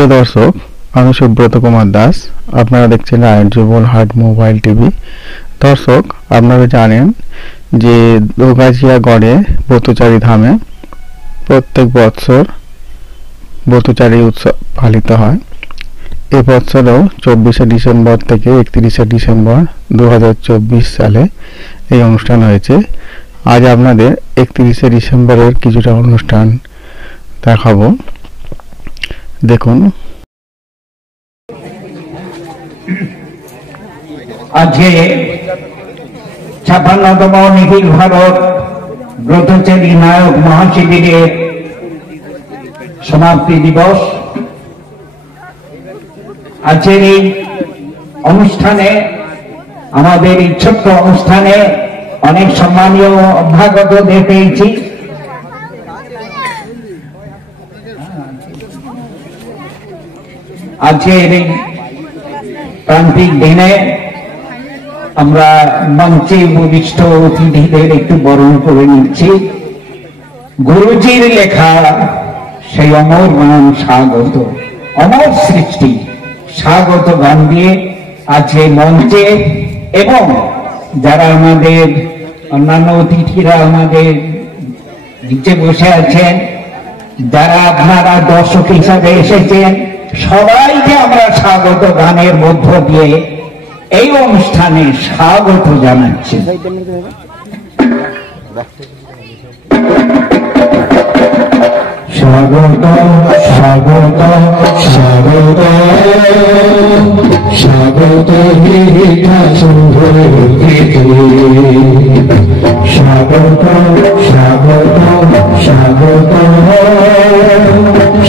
প্রিয় দর্শক, আমি সুব্রত কুমার দাস। আপনারা দেখছেন আয়ুর্যবল হাট মোবাইল টিভি। দর্শক, আপনারা জানেন যে দোগাছিয়া গড়ে ব্রতচারী ধামে প্রত্যেক বৎসর ব্রতচারী উৎসব পালিত হয়। এবছরও 24শে ডিসেম্বর থেকে 31শে ডিসেম্বর 2024 সালে এই অনুষ্ঠান হয়েছে। আজ আপনাদের 31শে ডিসেম্বরের কিছুটা অনুষ্ঠান দেখাবো, দেখুন। আজকে 56তম নিখিল ভারত ব্রতচারী নায়ক মহাশিবিরের সমাপ্তি দিবস। আজকের এই অনুষ্ঠানে, আমাদের এই ছোট্ট অনুষ্ঠানে অনেক সম্মানীয় অভ্যাগতদের পেয়েছি। আজকের এই প্রান্তিক দিনে আমরা মঞ্চে উপবিষ্ট অতিথিদের একটু বরণ করে নিচ্ছি। গুরুজির লেখা সেই অমর গান স্বাগত, অমর সৃষ্টি স্বাগত গান দিয়ে আছে মঞ্চে, এবং যারা আমাদের অন্যান্য অতিথিরা আমাদের নিচে বসে আছেন, যারা আপনারা দর্শক হিসাবে এসেছেন, সবাইকে আমরা স্বাগত গানের মধ্য দিয়ে এই অনুষ্ঠানে স্বাগত জানাচ্ছি। স্বাগত স্বাগত স্বাগত স্বাগত সুন্দর স্বাগত স্বাগত স্বাগত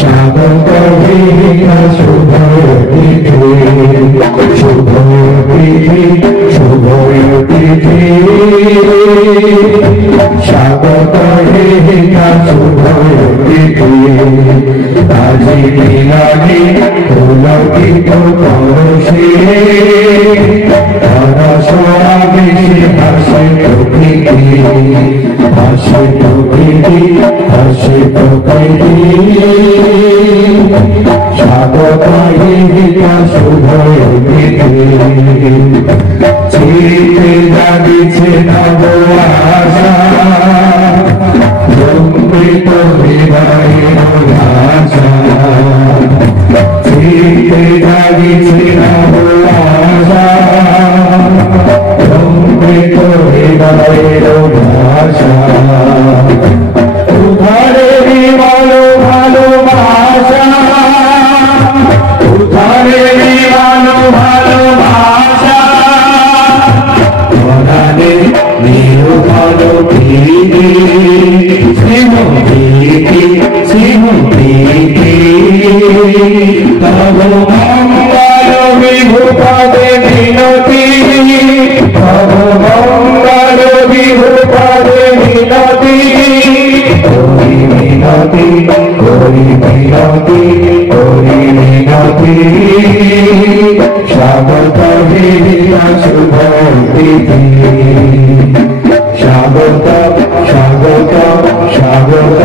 স্বাগত শুভ শুভ শুভ স্বাগত শুভ আজি মিলানি পুলকিত করসে হরসরাবেশে হাসে প্রকৃতি হাসে প্রকৃতি হাসে প্রকৃতি স্বাগত শুভ চিতে জাগিছে নব আশা অমৃত হৃদয়ের আশা চিতে জাগিছে নব আশা অমৃত হৃদয়ের আশা উধারে বিমল ভালোবাসা উধারে বিমল ভালোবাসা ধরালে নির্মল প্রীতি স্নেহ প্রীতি স্নেহ প্রীতি তব মঙ্গল বিভু পদে মিনতি তব মঙ্গল বিভু পদে মিনতি করি মিনতি করি মিনতি করি মিনতি স্বাগত শুভ তিথি স্বাগত স্বাগত স্বাগত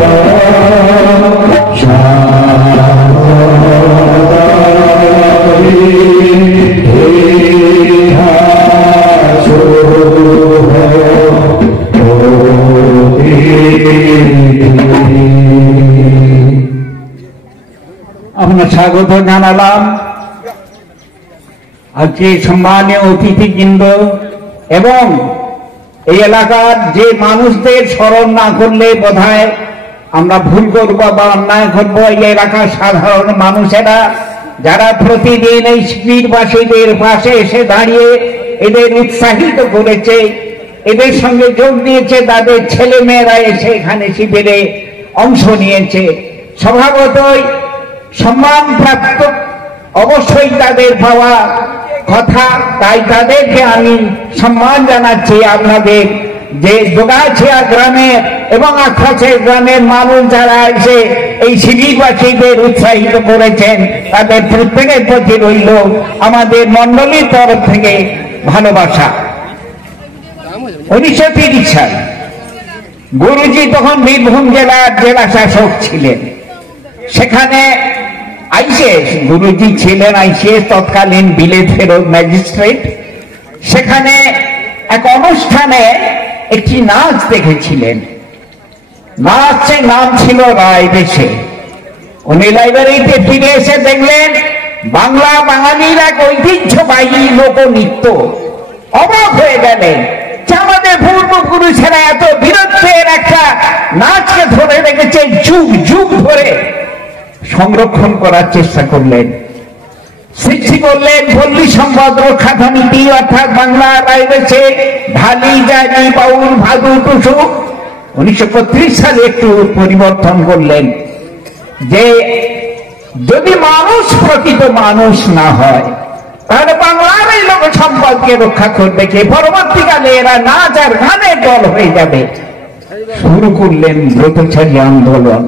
আমরা স্বাগত জানালাম আজকে সম্মানীয় অতিথিবৃন্দ, এবং এই এলাকার যে মানুষদের স্মরণ না করলে বোধহয় আমরা ভুল করব বা অন্যায় করবো। এই এলাকার সাধারণ মানুষেরা যারা প্রতিদিন এই শিবিরবাসীদের পাশে এসে দাঁড়িয়ে এদের উৎসাহিত করেছে, এদের সঙ্গে যোগ দিয়েছে, তাদের ছেলে মেয়েরা এসে এখানে শিবিরে অংশ নিয়েছে, স্বভাবতই সম্মানপ্রাপ্ত অবশ্যই তাদের পাওয়া কথা। তাই তাদেরকে আমি সম্মান জানাচ্ছি। আপনাদের যে দোগাছিয়া গ্রামের এবং আখাছের গ্রামের মানুষ যারা এসে এই শিবিরবাসীদের উৎসাহিত করেছেন, তাদের প্রত্যেকের প্রতি রইল আমাদের মণ্ডলীর তরফ থেকে ভালোবাসা। 1930 সাল গুরুজি তখন বীরভূম জেলার জেলা শাসক ছিলেন। সেখানে আইসিএস, গুরুজি ছিলেন আইসিএস, তৎকালীন বিলেতের ম্যাজিস্ট্রেট। সেখানে এক অনুষ্ঠানে একটি নাচ দেখেছিলেন। নাচের নাম ছিল রায় দেশে। উনি লাইব্রেরিতে ফিরে এসে দেখলেন বাংলা বাঙালির এক ঐতিহ্যবাহী লোকনৃত্য। অবাক হয়ে গেলেন যে আমাদের পূর্বপুরুষেরা এত বীরত্বের একটা নাচকে ধরে রেখেছে, যুগ যুগ ধরে সংরক্ষণ করার চেষ্টা করলেন। সৃষ্টি করলেন পল্লী সম্পদ রক্ষা সমিতি, অর্থাৎ বাংলা রাইবেছে ঢালি জানি বাউল ভাদু টুসু। 1935 সালে একটু পরিবর্তন করলেন যে যদি মানুষ প্রকৃত মানুষ না হয় তাহলে বাংলার এই লোক সম্পদকে রক্ষা করবে কে? পরবর্তীকালে এরা নাচ আর গানের দল হয়ে যাবে। শুরু করলেন ব্রতচারী আন্দোলন।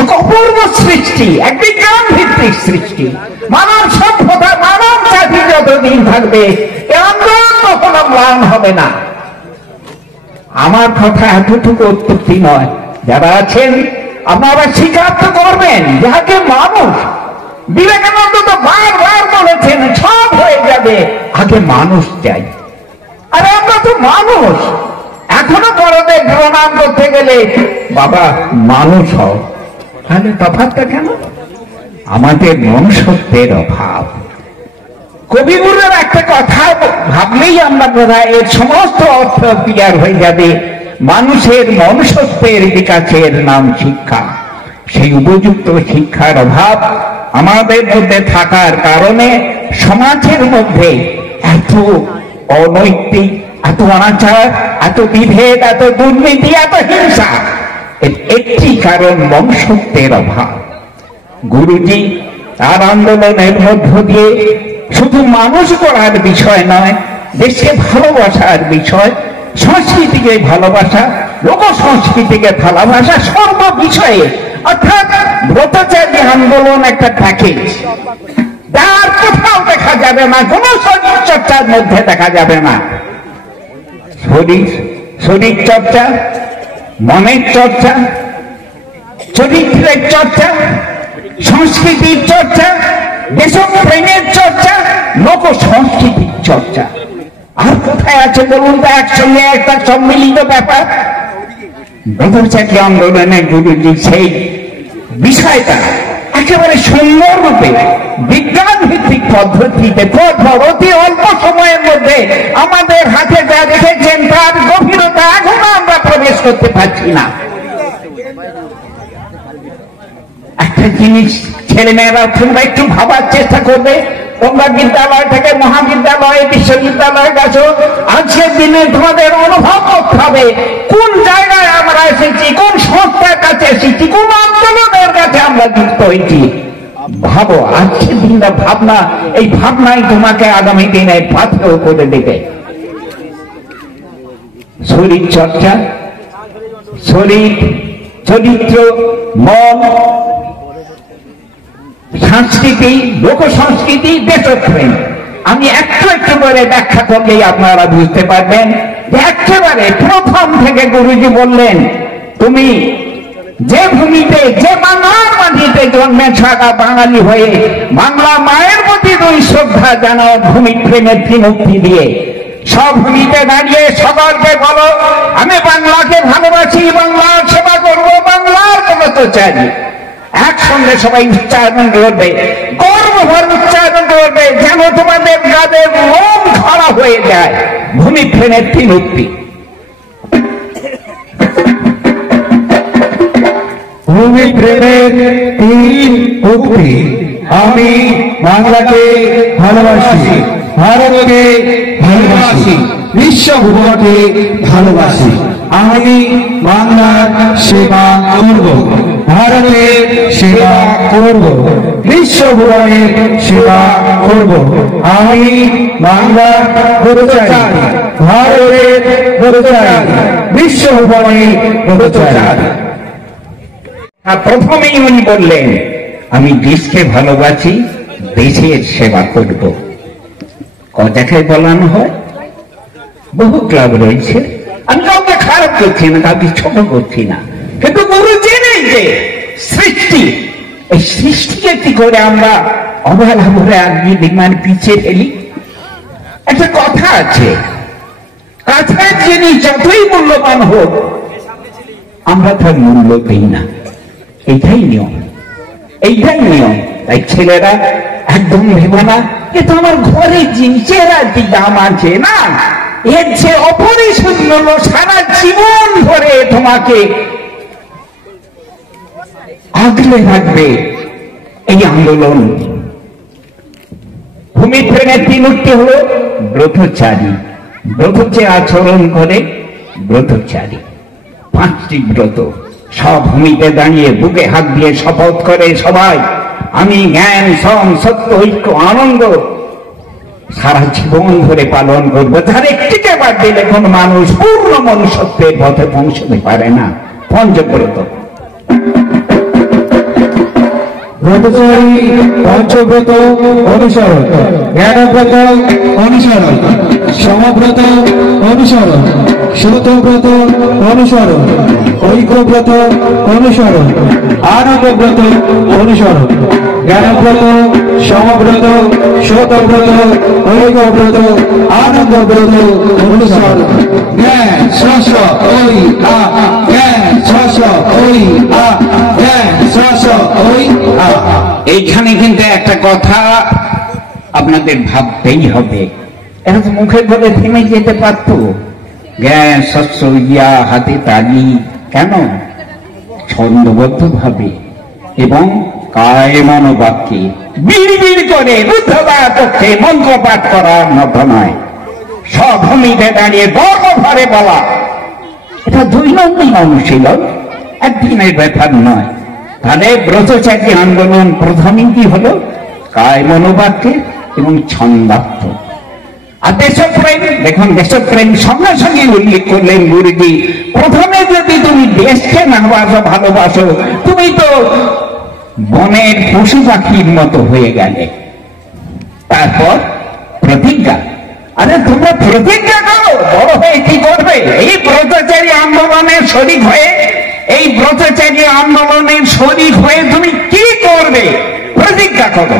এক অপূর্ব সৃষ্টি, এক বিজ্ঞান ভিত্তিক সৃষ্টি। মানব সভ্যতা, মানব জাতি যতদিন থাকবে এই আন্দোলন কখনো ম্লান হবে না। আমার কথা এতটুকু উৎপত্তি নয়, যারা আছেন আপনারা স্বীকার তো করবেন যাকে মানুষ। বিবেকানন্দ তো বারবার বলেছেন সব হয়ে যাবে, আগে মানুষ চাই। আরে আমরা তো মানুষ। এখনো বড়দের প্রণাম করতে গেলে বাবা মানুষ হও, তাহলে তফাৎটা কেন? আমাদের মনুষ্যত্বের অভাব। কবিগুরুর একটা কথা ভাবলেই আমরা বোধহয় এর সমস্ত অর্থ ক্লিয়ার হয়ে যাবে। মানুষের মনুষ্যত্বের বিকাশের নাম শিক্ষা। সেই উপযুক্ত শিক্ষার অভাব আমাদের মধ্যে থাকার কারণে সমাজের মধ্যে এত অনৈতিক, এত অনাচার, এত বিভেদ, এত দুর্নীতি, এত হিংসা। এর একটি কারণ মনুষ্যত্বের অভাব। গুরুজি তার আন্দোলনের মধ্য দিয়ে শুধু মানুষ গড়ার বিষয় নয়, দেশকে ভালোবাসার বিষয়, সংস্কৃতিকে ভালোবাসা, লোক সংস্কৃতিকে ভালোবাসা সর্ব বিষয়ে, অর্থাৎ ব্রতচারী আন্দোলন একটা প্যাকেজ। যার কোথাও দেখা যাবে না, কোন শরীর চর্চার মধ্যে দেখা যাবে না। শরীর চর্চা, মনের চর্চা, চরিত্রের চর্চা, সংস্কৃতির চর্চা, দেশপ্রেমের চর্চা, লোক সংস্কৃতির চর্চা। আর কোথায় আছে বলুন তো একসঙ্গে একটা সম্মিলিত ব্যাপার? ব্রতচারী আন্দোলনের গুরুজি সেই বিষয়টা একেবারে সুন্দর রূপে বিজ্ঞান ভিত্তিক পদ্ধতিতে অতি অল্প সময়ের মধ্যে আমাদের হাতে যা রেখেছেন তার গভীরতা এখনো আমরা প্রবেশ করতে পারছি না। একটা জিনিস ছেলেমেয়েরা তোমরা একটু ভাবার চেষ্টা করবে। তোমরা বিদ্যালয় থেকে মহাবিদ্যালয়, বিশ্ববিদ্যালয়ে গেছো, আজকের দিনে তোমাদের অনুভব করতে হবে কোন জায়গায় আমরা এসেছি, কোন সংস্থার কাছে এসেছি, কোন আন্দোলনের কাছে আমরা যুক্ত হয়েছি। ভাবো, আজকের দিনটা ভাবনা, এই ভাবনাই তোমাকে আগামী দিনে পাথেয় করে দেবে। শরীর চর্চা, শরীর, চরিত্র, মন, সংস্কৃতি, লোক সংস্কৃতি, দেশপ্রেম। আমি একটু একটু করে ব্যাখ্যা করলেই আপনারা বুঝতে পারবেন যে একেবারে প্রথম থেকে গুরুজি বললেন তুমি যে ভূমিতে, যে বাংলার মাটিতে জন্মেছ বাঙালি হয়ে, বাংলা মায়ের প্রতি দুই শ্রদ্ধা জানাও ভূমি প্রেমের ত্রিমূর্তি দিয়ে। সব ভূমিতে দাঁড়িয়ে সগর্বে বলো আমি বাংলাকে ভালোবাসি, বাংলার সেবা করবো, বাংলার ব্রতচারী। একসঙ্গে সবাই উচ্চারণ করবে, গর্বভর উচ্চারণ করবে, যেন তোমাদের গাদের লোম খাড়া হয়ে যায়। ভূমি প্রেমের ত্রিমূর্তি। ভূমি প্রেমের তিন উক্তি। আমি বাংলাকে ভালোবাসি, ভারতকে ভালোবাসি, বিশ্বভূমকে ভালোবাসি। আমি বাংলার সেবা করব, ভারতের সেবা করব, বিশ্বভূমনের সেবা করব। আমি বাংলার ব্রতচারী, ভারতের ব্রতচারী, বিশ্বভূমনের ব্রতচারী। প্রথমেই উনি বললেন আমি দেশকে ভালোবাসি, দেশের সেবা করব। কথাকে বলানো হয়, বহু ক্লাব রয়েছে, আমি কাউকে খারাপ করছি না, কাউকে ছোট করছি না, কিন্তু গুরু জেনেই যে সৃষ্টি এই সৃষ্টিকে কি করে আমরা অবহেলা করে আগে মানে পিছিয়ে ফেলি? একটা কথা আছে, কাছের জিনিস যতই মূল্যবান হোক আমরা তার মূল্য দিই না। এইটাই নিয়ম, এইটাই নিয়ম। তাই ছেলেরা একদম ভেবো না এ তো আমার ঘরের জিনিসের আর কি দাম আছে, না, এর যে অপরিসীম মূল্য সারা জীবন ধরে তোমাকে আগলে রাখবে এই আন্দোলন। ভূমিপ্রেমের তিন উক্তি হলো ব্রতচারী, ব্রত যে আচরণ করে ব্রতচারী। 5টি ব্রত, সব ভূমিতে দাঁড়িয়ে বুকে হাত দিয়ে শপথ করে সবাই, আমি জ্ঞান সম সত্য ঐক্য আনন্দ সারা জীবন ধরে পালন করবো। যার একটিকে বাদ দিলে কোন মানুষ পূর্ণ মনুষ্যত্বের পথে পৌঁছতে পারে না। পঞ্চব্রত, ব্রতচারী পঞ্চব্রত অনুসরণ, জ্ঞানব্রত অনুসরণ, সমব্রত অনুসরণ, সত্যব্রত অনুসরণ, ঐক্যব্রত অনুসরণ, আনন্দব্রত অনুসরণ। জ্ঞানব্রত, সমব্রত, সত্যব্রত, ঐক্যব্রত, আনন্দব্রত অনুসরণ। জ্ঞান শস ওই আ, জ্ঞান শস ওই আ, জ্ঞান শস ওই আ। এইখানে কিন্তু একটা কথা আপনাদের ভাবতেই হবে, এটা তো মুখে বলে থেমে যেতে পারত। জ্ঞান শস্য ইয়া হাতে তালি, কেন? ছন্দবদ্ধ ভাবে এবং কায় মনোবাক্যে বিড় করে রুদ্ধবার পক্ষে মন্ত্র পাঠ করার মতো নয়, সব ভূমিতে দাঁড়িয়ে গর্বভরে বলা। এটা দৈনন্দিন অনুশীলন, একদিনের ব্যাপার নয়। তাহলে ব্রতচারী আন্দোলন প্রথমেই কি হলো? কায় মনোবাক্যে এবং ছন্দার্থ। আর দেশপ্রেম, দেখুন দেশপ্রেম সঙ্গে সঙ্গে উল্লেখ করলেন গুরুজি। প্রথমে যদি তুমি দেশকে না ভালোবাসো, তুমি তো বনের পশু পাখির মতো হয়ে গেলে। তারপর প্রতিজ্ঞা, আরে তোমরা প্রতিজ্ঞা করো, বড় হয়ে কি করবে? এই ব্রতচারী আন্দোলনের শরিক হয়ে, এই ব্রতচারী আন্দোলনের শরিক হয়ে তুমি কি করবে? প্রতিজ্ঞা করো।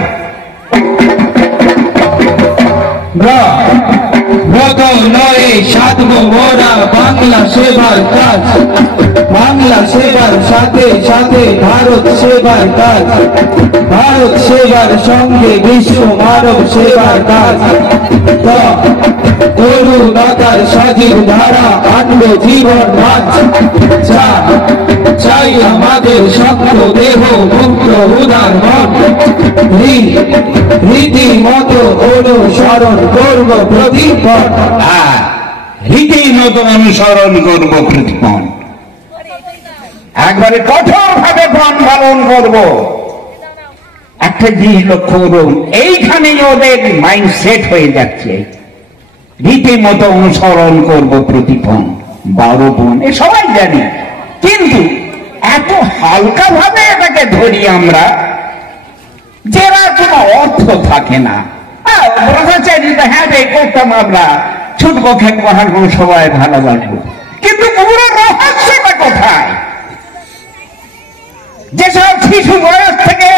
ব্রত নয় সাধব মোরা বাংলা সেবার কাজ, বাংলা সেবার সাথে সাথে ভারত সেবার কাজ, ভারত সেবার সঙ্গে বিশ্ব মানব সেবার কাজ। করুণাকার সাজির ধারা আনবে জীবন মাছ, চাই আমাদের শক্ত দেহ মুক্ত উদার মন, রীতিমতো অনুসরণ করব প্রতিপন। রীতিমতো অনুসরণ করব প্রতিপন, একবারে কঠোর ভাবে পণ পালন করব। একটা জিনিস লক্ষ্য করুন, এইখানেই ওদের মাইন্ড সেট হয়ে যাচ্ছে, রীতিমতো অনুসরণ করব প্রতিপন, 12 পণ, এ সবাই জানি। কিন্তু এত হালকা ভাবে এটাকে ধরি আমরা, যেটা কোনো অর্থ থাকে না। ব্রতচারীটা হ্যাঁ রে করতাম আমরা, ছুটবো খেলবো হাঁটবো সবাই ভালোবাসবো, কিন্তু পুরো রহস্যটা কোথায়? যেসব শিশু বয়স থেকে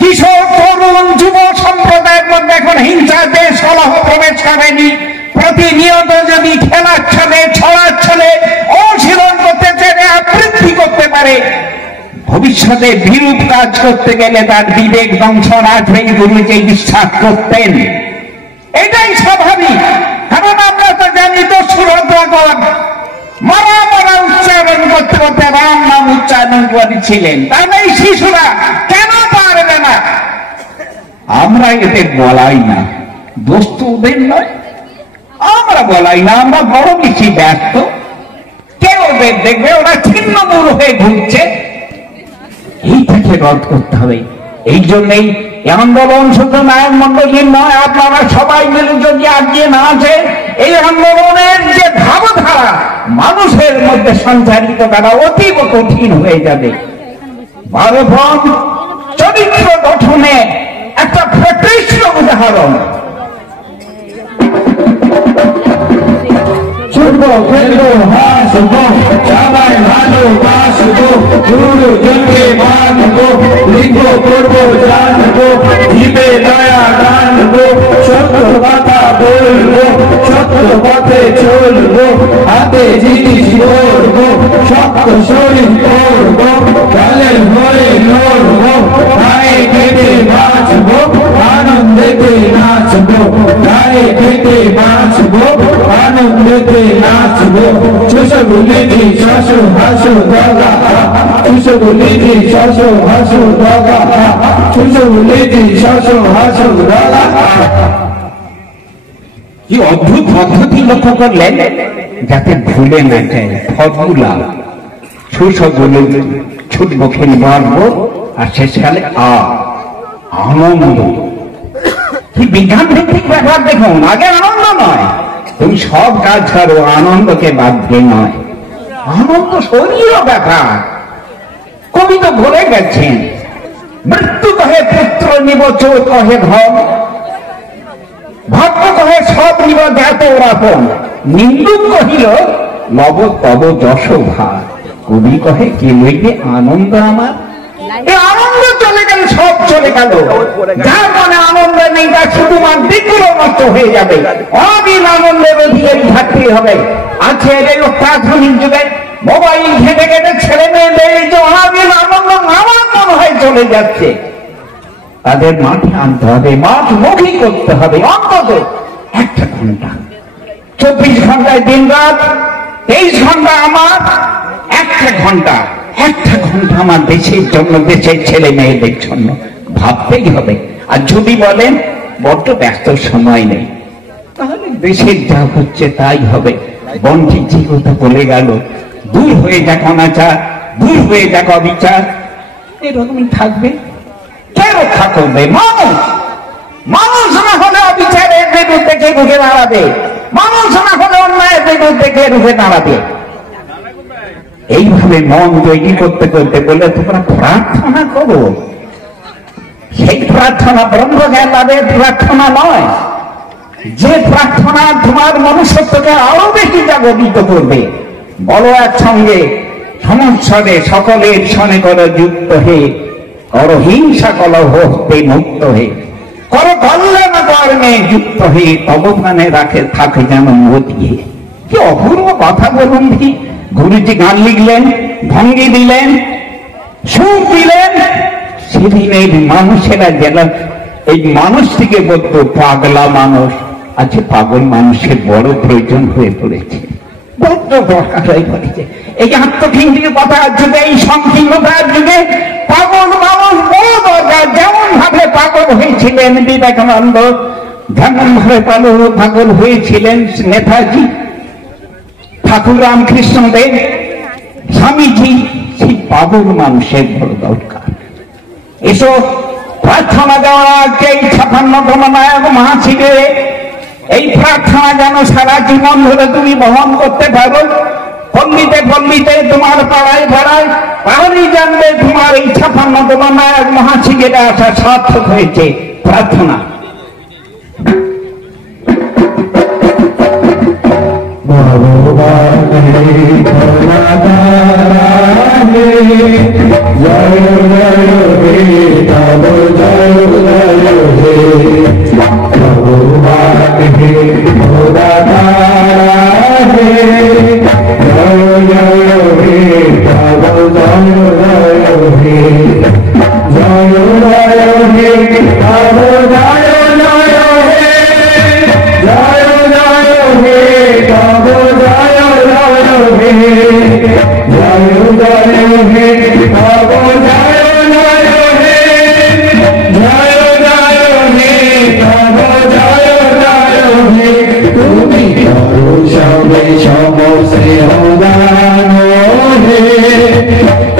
কিশোর তরুণ যুব সম্প্রদায়ের মধ্যে এখন হিংসার দেশ কলহ প্রবেশ করেনি, প্রতিনিয়ত যদি খেলার ছলে ছড়ার ছলে অনুশীলন করতে চায়, আবৃত্তি করতে পারে, ভবিষ্যতে বিরূপ কাজ করতে গেলে তার বিবেক দংশন আসবে, গুরুজি বিশ্বাস করতেন। এটাই স্বাভাবিক, কারণ আমরা তো জানি তো সুরদ্রাগণ মরা মরা উচ্চারণ করতে করতে রাম নাম উচ্চারণ করেছিলেন, তাহলে এই শিশুরা কেন পারবে না? আমরা এদের বলাই না, দোষ তো ওদের নয়, আমরা বলাই না, আমরা বড় বেশি ব্যস্ত। কেউ ওদের দেখবে ওরা ছিন্নমূল হয়ে ঘুরছে, এই থেকে রদ করতে হবে। এই জন্যই আন্দোলন শুধু নায়ক মন্ডলীর নয়, আপনারা সবাই মিলে যদি আগিয়ে না আছে, এই আন্দোলনের যে ভাবধারা মানুষের মধ্যে সঞ্চারিত করা অতীব কঠিন হয়ে যাবে। 12 পণ চরিত্র গঠনে একটা প্রকৃষ্ট উদাহরণ। ছুটবো খেলবো হাসবো সবাই ভালোবাসবো, গুরুজনকে মানবো, লিখবো করবো জানবো, জীবে দয়া টানবো, সত্য কথা বলবো, সত্য পথে চলবো, হাতে জিনিস করবো, শক্ত শরীর করবো, কালের ভয়ে লড়বো, গায়ে খেতে বাঁচবো, আনন্দেতে নাচবো, গায়ে খেতে বাঁচবো, আনন্দেতে নাচবো। চুষগুলিজি শশু হাসু দগা, চুষগুলিজি শশু হাসু দগা, চুষগুলিজি শশু হাসু দগা। কি অদ্ভুত পদ্ধতি লক্ষ্য করলেন, যাতে ভুলে না যায় ফর্মুলা। সুসগুলো ছুটব খেলব আর শেষকালে আনন্দ। কি বিজ্ঞান ভিত্তিক ব্যাপার দেখুন, আগে আনন্দ নয়, তুমি সব কাজ ছাড়ো, আনন্দকে বাদ দিয়ে নয়। আনন্দ শরীরও ব্যাপার। কবি তো বলে গেছেন, মৃত্যু কহে পুত্র নিব, চোর কহে ধন, ভক্ত কহে সব নিব যাত রাপন, নিন্দুক কহিল লব তব যশ ভার, কবি কহে কে লইবে আনন্দ আমার। এই আনন্দ চলে গেল, সব চলে গেল। যার মনে আনন্দ নেই তার শুধুমাত্র দিকগুলো নষ্ট হয়ে যাবে। অবিল আনন্দের অধিকারী থাকতে হবে। আছে এই প্রাথমিক যুগে মোবাইল ঘেটে ঘেটে ছেলে মেয়েদের এই যে অনাবিল আনন্দ আমার মনে হয় চলে যাচ্ছে। তাদের মাঠে আনতে হবে, মাঠ মুখী করতে হবে, অন্তত 1 ঘন্টা। 24 ঘন্টায় দিন রাত 23 ঘন্টা আমার, 1 ঘন্টা আমার দেশের জন্য, দেশের ছেলে মেয়েদের জন্য ভাবতেই হবে। আর যদি বলেন বড্ড ব্যস্ত, সময় নেই, তাহলে দেশের যা হচ্ছে তাই হবে। বঞ্চিত যে কথা বলে গেল, দূর হয়ে যাক অনাচার, দূর হয়ে যাক অবিচার, এরকমই থাকবে। কে রক্ষা করবে? মানুষ। মানুষ না হলে অবিচারের বিরুদ্ধে কে রুখে দাঁড়াবে? মানুষ না হলে অন্যায়ের বিরুদ্ধে কে রুখে দাঁড়াবে? এইভাবে মন তৈরি করতে করতে বলে তোমরা প্রার্থনা করো। সেই প্রার্থনা ব্রহ্মজ্ঞান লাভের প্রার্থনা নয়, যে প্রার্থনা তোমার মনুষ্যত্বকে আরো বেশি জাগরিত করবে। বলো একসঙ্গে সমস্যারে সকলের সনে কর যুক্ত হে, কর হিংসা কলহ হতে মুক্ত হে, কর কল্যাণ কর্মে যুক্ত হে, অবদানে রাখে থাকে যেন মতিয়ে। কি অপূর্ব কথা বলুন কি! গুরুজি গান লিখলেন, ভঙ্গি দিলেন, সুর দিলেন। সেদিনের মানুষেরা যেন এই মানুষটিকে বলতো পাগলা মানুষ। আজকে পাগল মানুষের বড় প্রয়োজন হয়ে পড়েছে, বড্ড দরকার হয়ে পড়েছে। এই আত্মকেন্দ্রিক কথার যুগে, এই সংকীর্ণতার যুগে পাগল মানুষ বড় দরকার। যেমন ভাবে পাগল হয়েছিলেন বিবেকানন্দ, যেমন ভাবে পাগল হয়েছিলেন নেতাজি, ঠাকুর রামকৃষ্ণ দেব, স্বামীজি, সেই পাগল মানুষের বড় দরকার। এসো প্রার্থনা দেওয়া এই 56তম নায়ক মহাশিবিরে, এই প্রার্থনা যেন সারা জীবন ধরে তুমি বহন করতে পারো। পল্লীতে পল্লীতে, তোমার পাড়ায় পাড়ায়, তাহলেই জানবে তোমার এই 56তম নায়ক মহাশিবিরে আসা সার্থক হয়েছে। প্রার্থনা। ভগবান হে খোদাতারা হে, জয় জয় হে তব জয় জয় হে। ভগবান হে খোদাতারা হে, জয় জয় হে তব জয় জয় হে। জয় জয় হে তব জয় জয় হে, জয় জয় হে তব জয় জয় হে। জয় জয় হে তব জয় জয় হে, জয় জয় হে তব জয় জয় হে। তুমি করো সবে সমস্তে দান হে,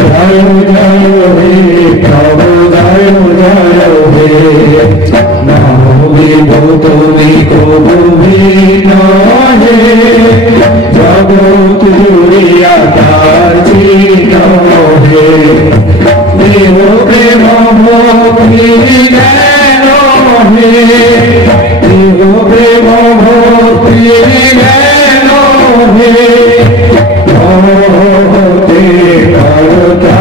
জয় জয় হে তব জয় জয় হে। নামিব তুমি কবু ভিন্ন হে, জগৎ জুড়িয়া তার চিহ্ন হে। দেহ প্রেম ভক্তি জ্ঞান হে, দেহ প্রেম ভক্তি জ্ঞান হে। ভক্তি করতা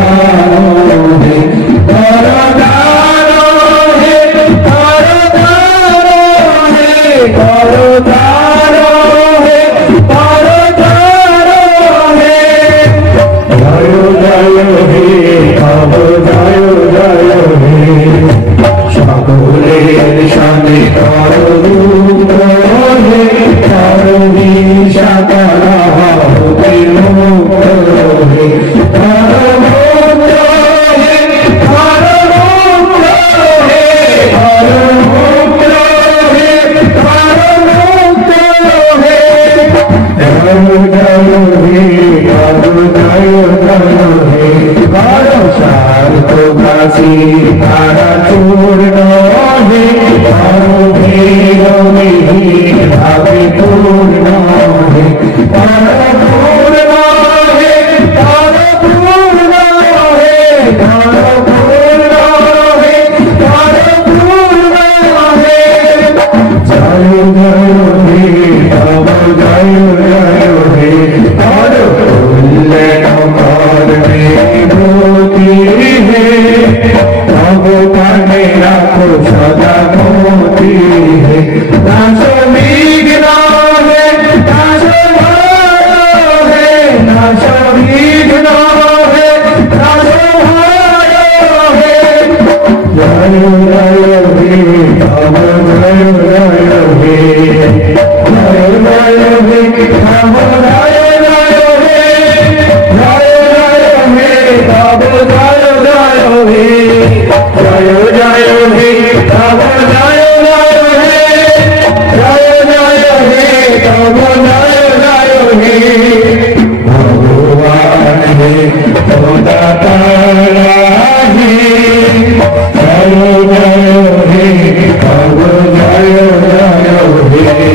सदा मोती है ना समीग्न है ना संहारो है ना समीग्न है ना संहारो है जय जय हे राम जय जय हे जय जय हे राम जय जय हे जय जय हे राम जय जय हे जय जय हे राम जय जय हे जय जय हे राम जय जय हे भगवान हे खुदा तारा हे जय जय हे राम जय जय हे।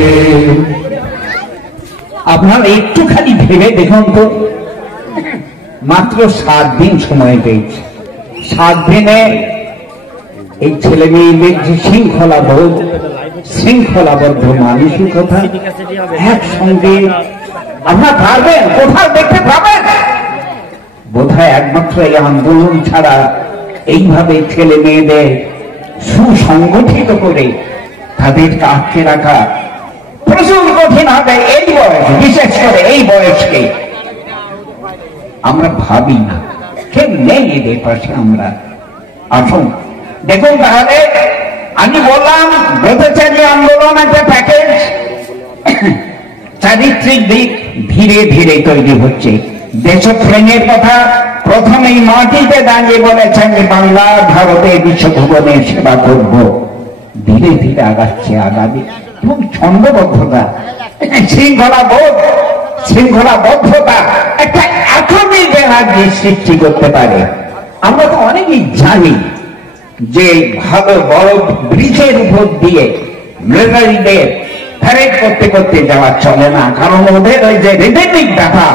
আপনারা একটুখানি ভেবে দেখুন তো, মাত্র 7 দিন সময় পেয়েছে, 7 দিনে এই ছেলে মেয়েদের যে শৃঙ্খলাবোধ, শৃঙ্খলাবদ্ধ মানসিকতা একসঙ্গে আপনারা পারবেন? কোথাও দেখতে পাবেন? বোধহয় একমাত্র এই আন্দোলন ছাড়া এইভাবে ছেলে মেয়েদের সুসংগঠিত করে তাদেরকে আটকে রাখা প্রচুর কঠিন হবে। এই বয়স, বিশেষ করে এই বয়সকে আমরা ভাবি না, কেউ নেই এদের পাশে। আমরা আসুন দেখুন, তাহলে আমি বললাম ব্রতচারী আন্দোলন একটা প্যাকেজ, চারিত্রিক দিক ধীরে ধীরে তৈরি হচ্ছে। দেশপ্রেমের কথা প্রথমেই মাটিতে দাঁড়িয়ে বলেছেন যে বাংলা ভারতের বিশ্বভুবনের সেবা করব, ধীরে ধীরে আগাচ্ছে, আগাবে। এবং ছন্দবদ্ধতা, শৃঙ্খলাবোধ, শৃঙ্খলাবদ্ধতা একটা অ্যাটমিক এনার্জি সৃষ্টি করতে পারে। আমরা তো অনেকেই জানি যে ভালো বড় ব্রিজের উপর দিয়ে মিলিটারিদের প্যারেড করতে করতে যাওয়া চলে না, কারণ ওদের ওই যে রিদেমিক ডাটা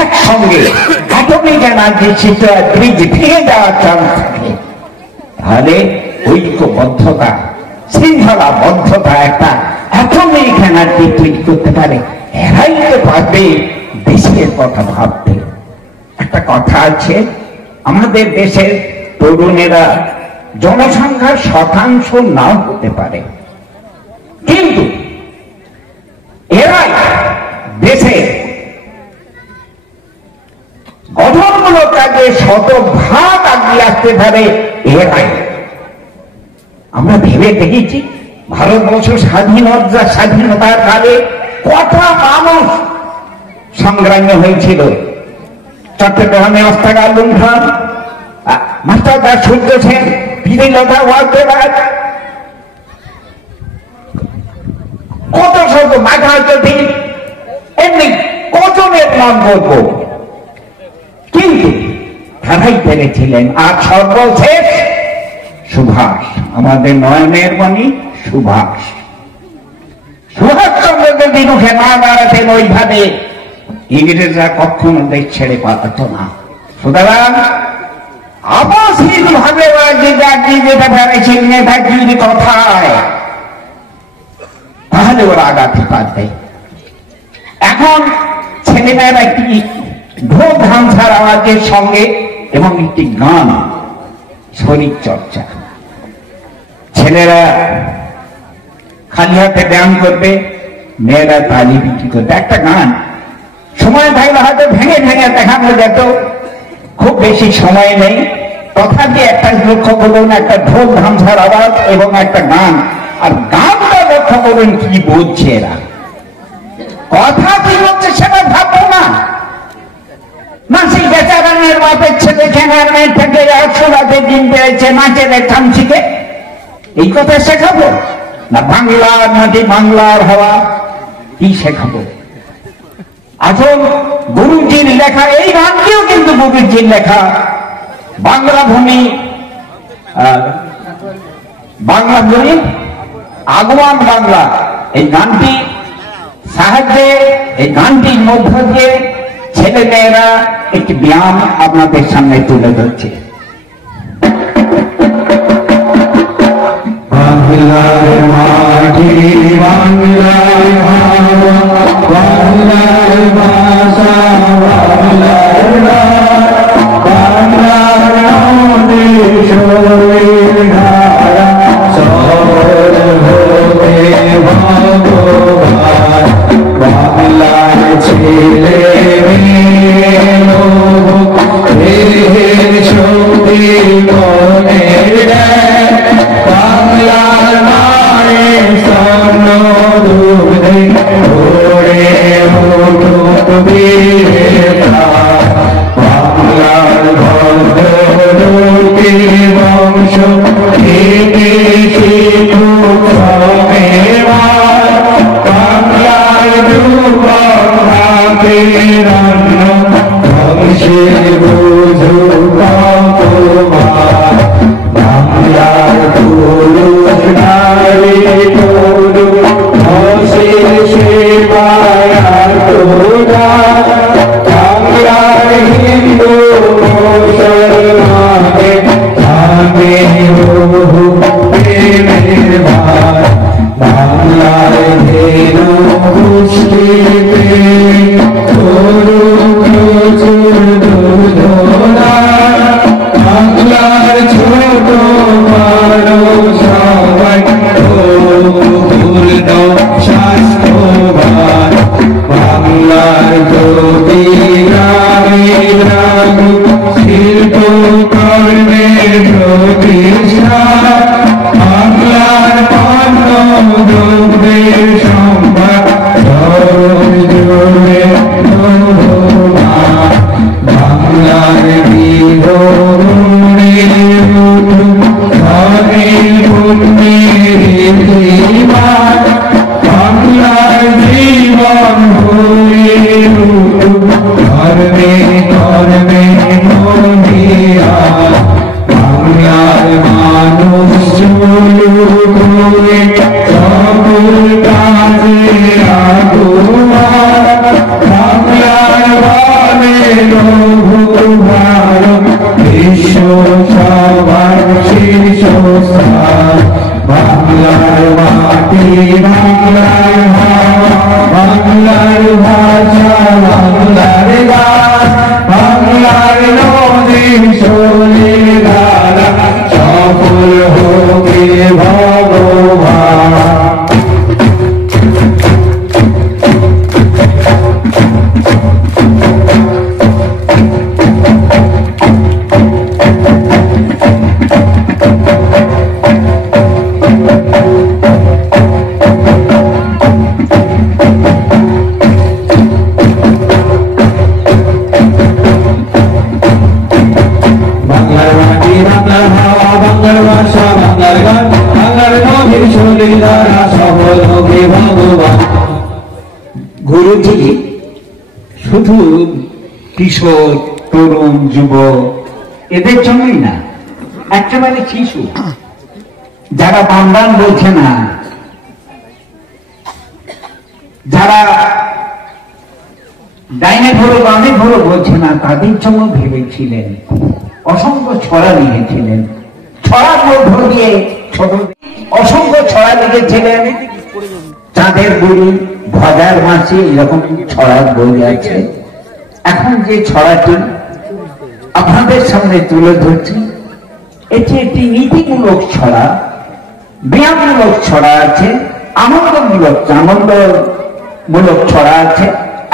একসঙ্গে অ্যাটমিক এনার্জি সৃষ্টি হয়, ব্রিজ ভেঙে যাওয়ার চান্স থাকে। তাহলে ঐক্যবদ্ধতা, শৃঙ্খলাবদ্ধতা একটা অ্যাটমিক এনার্জি তৈরি করতে পারে। এরাই তো পারবে দেশের কথা ভাবতে। একটা কথা আছে, আমাদের দেশের তরুণেরা জনসংখ্যার শতাংশ নাও হতে পারে, কিন্তু এরাই দেশে গঠনমূলক কাজে শতভাগ আগিয়ে আসতে পারে। এরাই আমরা ভেবে দেখেছি ভারতবর্ষ স্বাধীনতার কালে কত মানুষ সংগ্রামী হয়েছিল। চট্টগ্রামে অস্তাগার লুণ্ঠন, মাস্টার দাস সূর্য সেন, বিধিলতা ওয়ালদেবাজ, কত শত মাথা যদি এমনি কজনের নাম করব, কিন্তু তারাই পেরেছিলেন। আর সর্বশেষ সুভাষ, আমাদের নয়নের মণি সুভাষ, সুভাষচন্দ্রকে বিমুখে না দাঁড়াতেন ওইভাবে ইংরেজরা কখনো দেশ ছেড়ে পাঠাতো না। সুতরাং আপসহীন ভাবে যেতে পেরেছেন নেতাজির কথায়, তাহলে ওরা আগাতে পারবে। এখন ছেলেমেয়েরা একটি ঢোক ধামসার আওয়াজের সঙ্গে এবং একটি গান, শরীর চর্চা, ছেলেরা খালি হাতে ব্যায়াম করবে, মেয়েরা তালি বিক্রি করবে। একটা গান সময় থাকলে হয়তো ভেঙে ভেঙে দেখানো যেত, খুব বেশি সময় নেই, তথাপি একটা লক্ষ্য করুন, একটা ঢোক ধামসার আওয়াজ এবং একটা গান। আর গানটা লক্ষ্য করুন কি বলছে এরা, কথা কি বলছে সেটা ভাববো না। মাসি বেচারানের বাপের ছেলে খেনার মেয়ে থেকে 100 রাতে দিন পেয়েছে, নাচের চামচিকে, এই কথা শেখাবো না? বাংলার মাটি, বাংলার হওয়া, কি শেখাবো? আসল গুরুজির লেখা এই গানটিও কিন্তু গুরুজির লেখা। বাংলা ভূমি, বাংলা ভূমি আগুয়ান বাংলা, এই গানটি সাহায্যে, এই গানটির মধ্য দিয়ে ছেলে মেয়েরা একটি ব্যায়াম আপনাদের সামনে তুলে ধরছে। বাংলার মাটি, বাংলার হাওয়া, বাংলার ভাষা, বাংলার গান, বাংলার নদী শরীর ধারা, প্রেমের ভার বাংলায় ধেনু পুষ্টিতে করুক প্রচুর দুধনা বাংলার ছোট বড় সবাই পূর্ণ স্বাস্থ্যবান বাংলার যদি গ্রামে গ্রামে শিল্প কর্মের প্রতিষ্ঠা বাংলার পণ্য দ্রব্যের সম্ভার জোরে বাংলার বিধনের ধনের পুণ্যের জীবন বাংলার জীবন হয়ে ধর্মে কর্মে মহিয়া বাংলার মানুষ চলুক হয়ে সকল কাজে আগুয়ান বাংলার বলে ভারত বিশ্ব সবার শীর্ষ স্থান বাংলার মাটি বাংলার হাওয়া বাংলার ভাষা বাংলার গান বাংলার নদী শোলে ধারা সফল হোকে ভগবান বাংলার মাটি বাংলার হাওয়া বাংলার ভাষা বাংলার গান বাংলার নদীর শোলে ধারা সফল হোকে ভগবান গুরুজি শুধু কিশোর তরুণ যুবক এদের জন্যই না, একেবারে শিশু যারা বান্দান বলছে না, যারা ডাইনে ধরো বামে ধরো বলছে না, তাদের জন্য ভেবেছিলেন। অসংখ্য ছড়া লিখেছিলেন, ছড়ার মধ্য দিয়ে ছোট অসংখ্য ছড়া লিখেছিলেন। চাঁদের বুড়ি, ভজার মাছি, এরকম ছড়ার বই আছে। এখন যে ছড়াটি আপনাদের সামনে তুলে ধরছি, এটি একটি নীতিমূলক ছড়া, ব্যায়ামমূলক ছড়া আছে, আনন্দমূলক ছড়া আছে।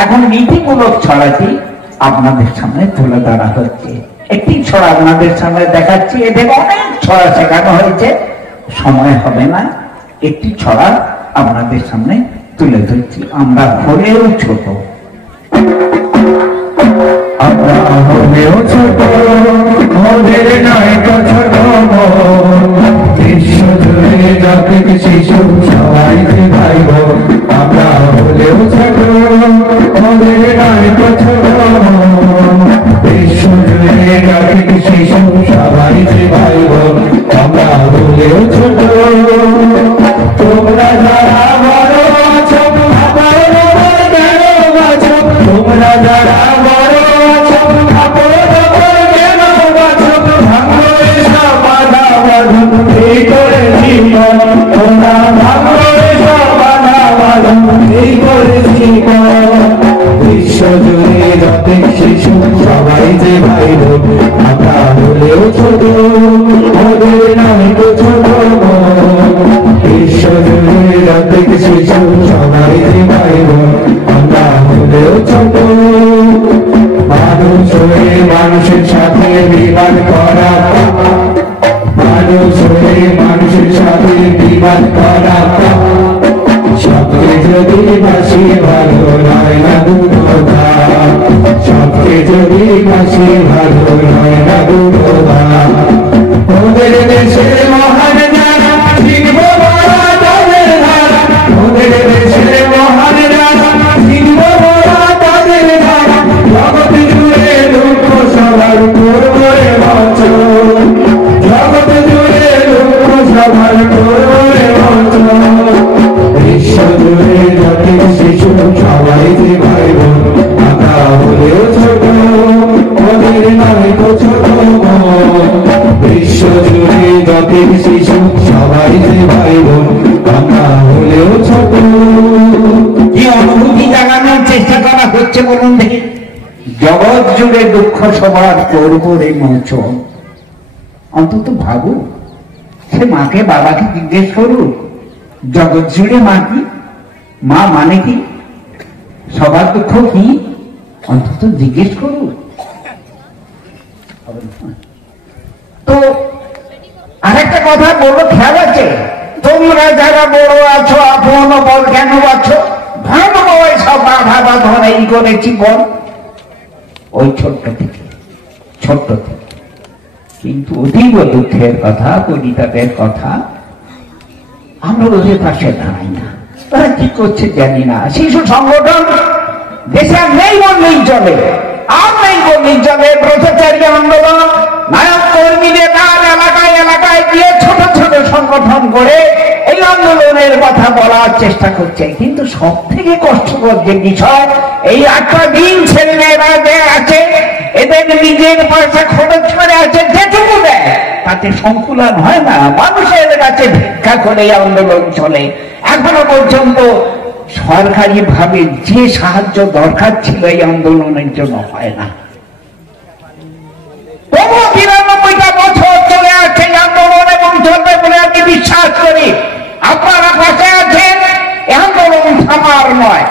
এখন নীতিমূলক ছড়াটি আপনাদের সামনে তুলে ধরা হচ্ছে। একটি ছড়া আপনাদের সামনে দেখাচ্ছি, এদের অনেক ছড়া শেখানো হয়েছে, সময় হবে না। একটি ছড়া আপনাদের সামনে তুলে ধরছি। আমরা হলেও ছোট, আমরা হলেও ছোট ওদের নয় তো ছোট বিশ্ব জুড়ে যত শিশু সবাই যে ভাই বোন আমরা হলেও ছোট ওদের নয় তো ছোট বিশ্ব জুড়ে যত শিশু সবাই যে ভাই বোন আমরা হলেও ছোট তোমরা যারা বড় আছো তোমরা যারা বড় আছো এই করে জীবন তোমরা ভাঙরে এই করে জীবন বিশ্ব জুড়ে যত শিশু সবাই যে ভাই বোন আমরা হলেও ছোট ওদের নয় তো ছোট বিশ্ব জুড়ে যত শিশু সবাই যে ভাই বোন আমরা হলেও ছোট মানুষ হয়ে মানুষের সাথে বিবাদ করা মানুষ হয়ে মানুষের সাথে বিবাদ করা সবকে যদি বাসি ভালো নয় না দুর্গা সবকে যদি বাসি ভালো নয় না দুর্গা ওদের দেশের মহান যারা শিখব তাদের ধারা ওদের দেশের মহান যারা শিখব তাদের ধারা জগৎ জুড়ে দুঃখ সবার করবে বচন জগৎ জুড়ে দুঃখ সবার করবে বচন বিশ্ব জুড়ে যত শিশু সবাই যে ভাই বোন আমরা হলেও ছোট ওদের নয় তো ছোট মায়ের শিশু সবাই যে ভাই বোন, আমরা হলেও ছোট। কি অনুভূতি জাগানোর চেষ্টা করা হচ্ছে বলুন দেখি? জগৎ জুড়ে দুঃখ সবার করব রে মোচন। অন্তত ভাবু, সে মাকে বাবাকে জিজ্ঞেস করুক জগৎ জুড়ে মা কি, মা মানে কি, সবার দুঃখ কি, অন্তত জিজ্ঞেস করুক। তো আরেকটা কথা বলবো, খেয়াল আছে? তোমরা যারা বড় আছো আপন বল কেন আছো, ভালো সব বাধা বাঁধন এই করেছি বল, ওই ছোট্ট থেকে। কিন্তু অতীব দুঃখের কথা, পরিতাপের কথা, আমরা ওদের পাশে দাঁড়াই না। তারা কি করছে জানি না। শিশু সংগঠন দেশে আর নেই বললেই চলে, আর নেই বললেই চলে। ব্রতচারী আন্দোলন, নায়ক কর্মীদের তার এলাকায় এলাকায় গিয়ে ছোট ছোট সংগঠন করে এই আন্দোলনের কথা বলার চেষ্টা করছে। কিন্তু সব থেকে কষ্টকর যে বিষয়, এই 8টা দিন ছেলেমেয়েরা যে আছে, এদের নিজের পয়সা খরচ করে আছে যেটুকু দেয়, তাতে সংকুলন হয় না। মানুষের কাছে ভিক্ষা করে আন্দোলন চলে। এখনো পর্যন্ত সরকারি ভাবে যে সাহায্য দরকার ছিল এই আন্দোলনের জন্য হয় না। তবু 93টা বছর চলে আসছে এই আন্দোলন এবং চলবে বলে আমি বিশ্বাস করি। আপনারা পাশে আছেন, এই আন্দোলন থামার নয়।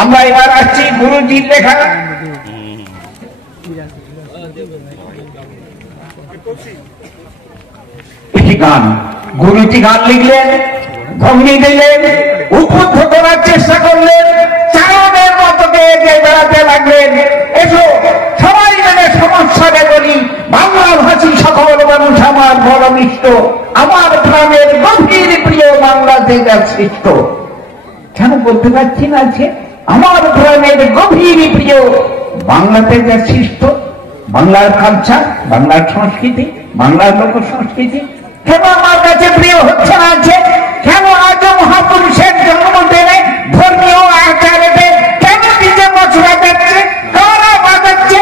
আমরা এবার আসছি গুরুজির লেখা একটি গান। গুরুজি গান লিখলেন, ভঙ্গি দিলেন, উদ্বুদ্ধ করার চেষ্টা করলেন, চারণের মতো এগিয়ে বেড়াতে লাগলেন। এসো সবাই মিলে সমস্যাটা বলি, বাংলা ভাষী সকল মানুষ আমার বড় মিষ্ট, আমার প্রাণের গভীর প্রিয় বাংলাতে যা সৃষ্ট। কেন বলতে পারছি না যে আমার প্রাণের গভীর প্রিয় বাংলাতে যা সৃষ্ট? বাংলার কালচার, বাংলার সংস্কৃতি, বাংলার লোক সংস্কৃতি কেন আমার কাছে প্রিয় হচ্ছে না? আছে কেন আজও মহাপুরুষের জন্মদিনে ধর্মীয় আচারেতে কেন নিজে মশলা দিচ্ছে, কারা বাজাচ্ছে?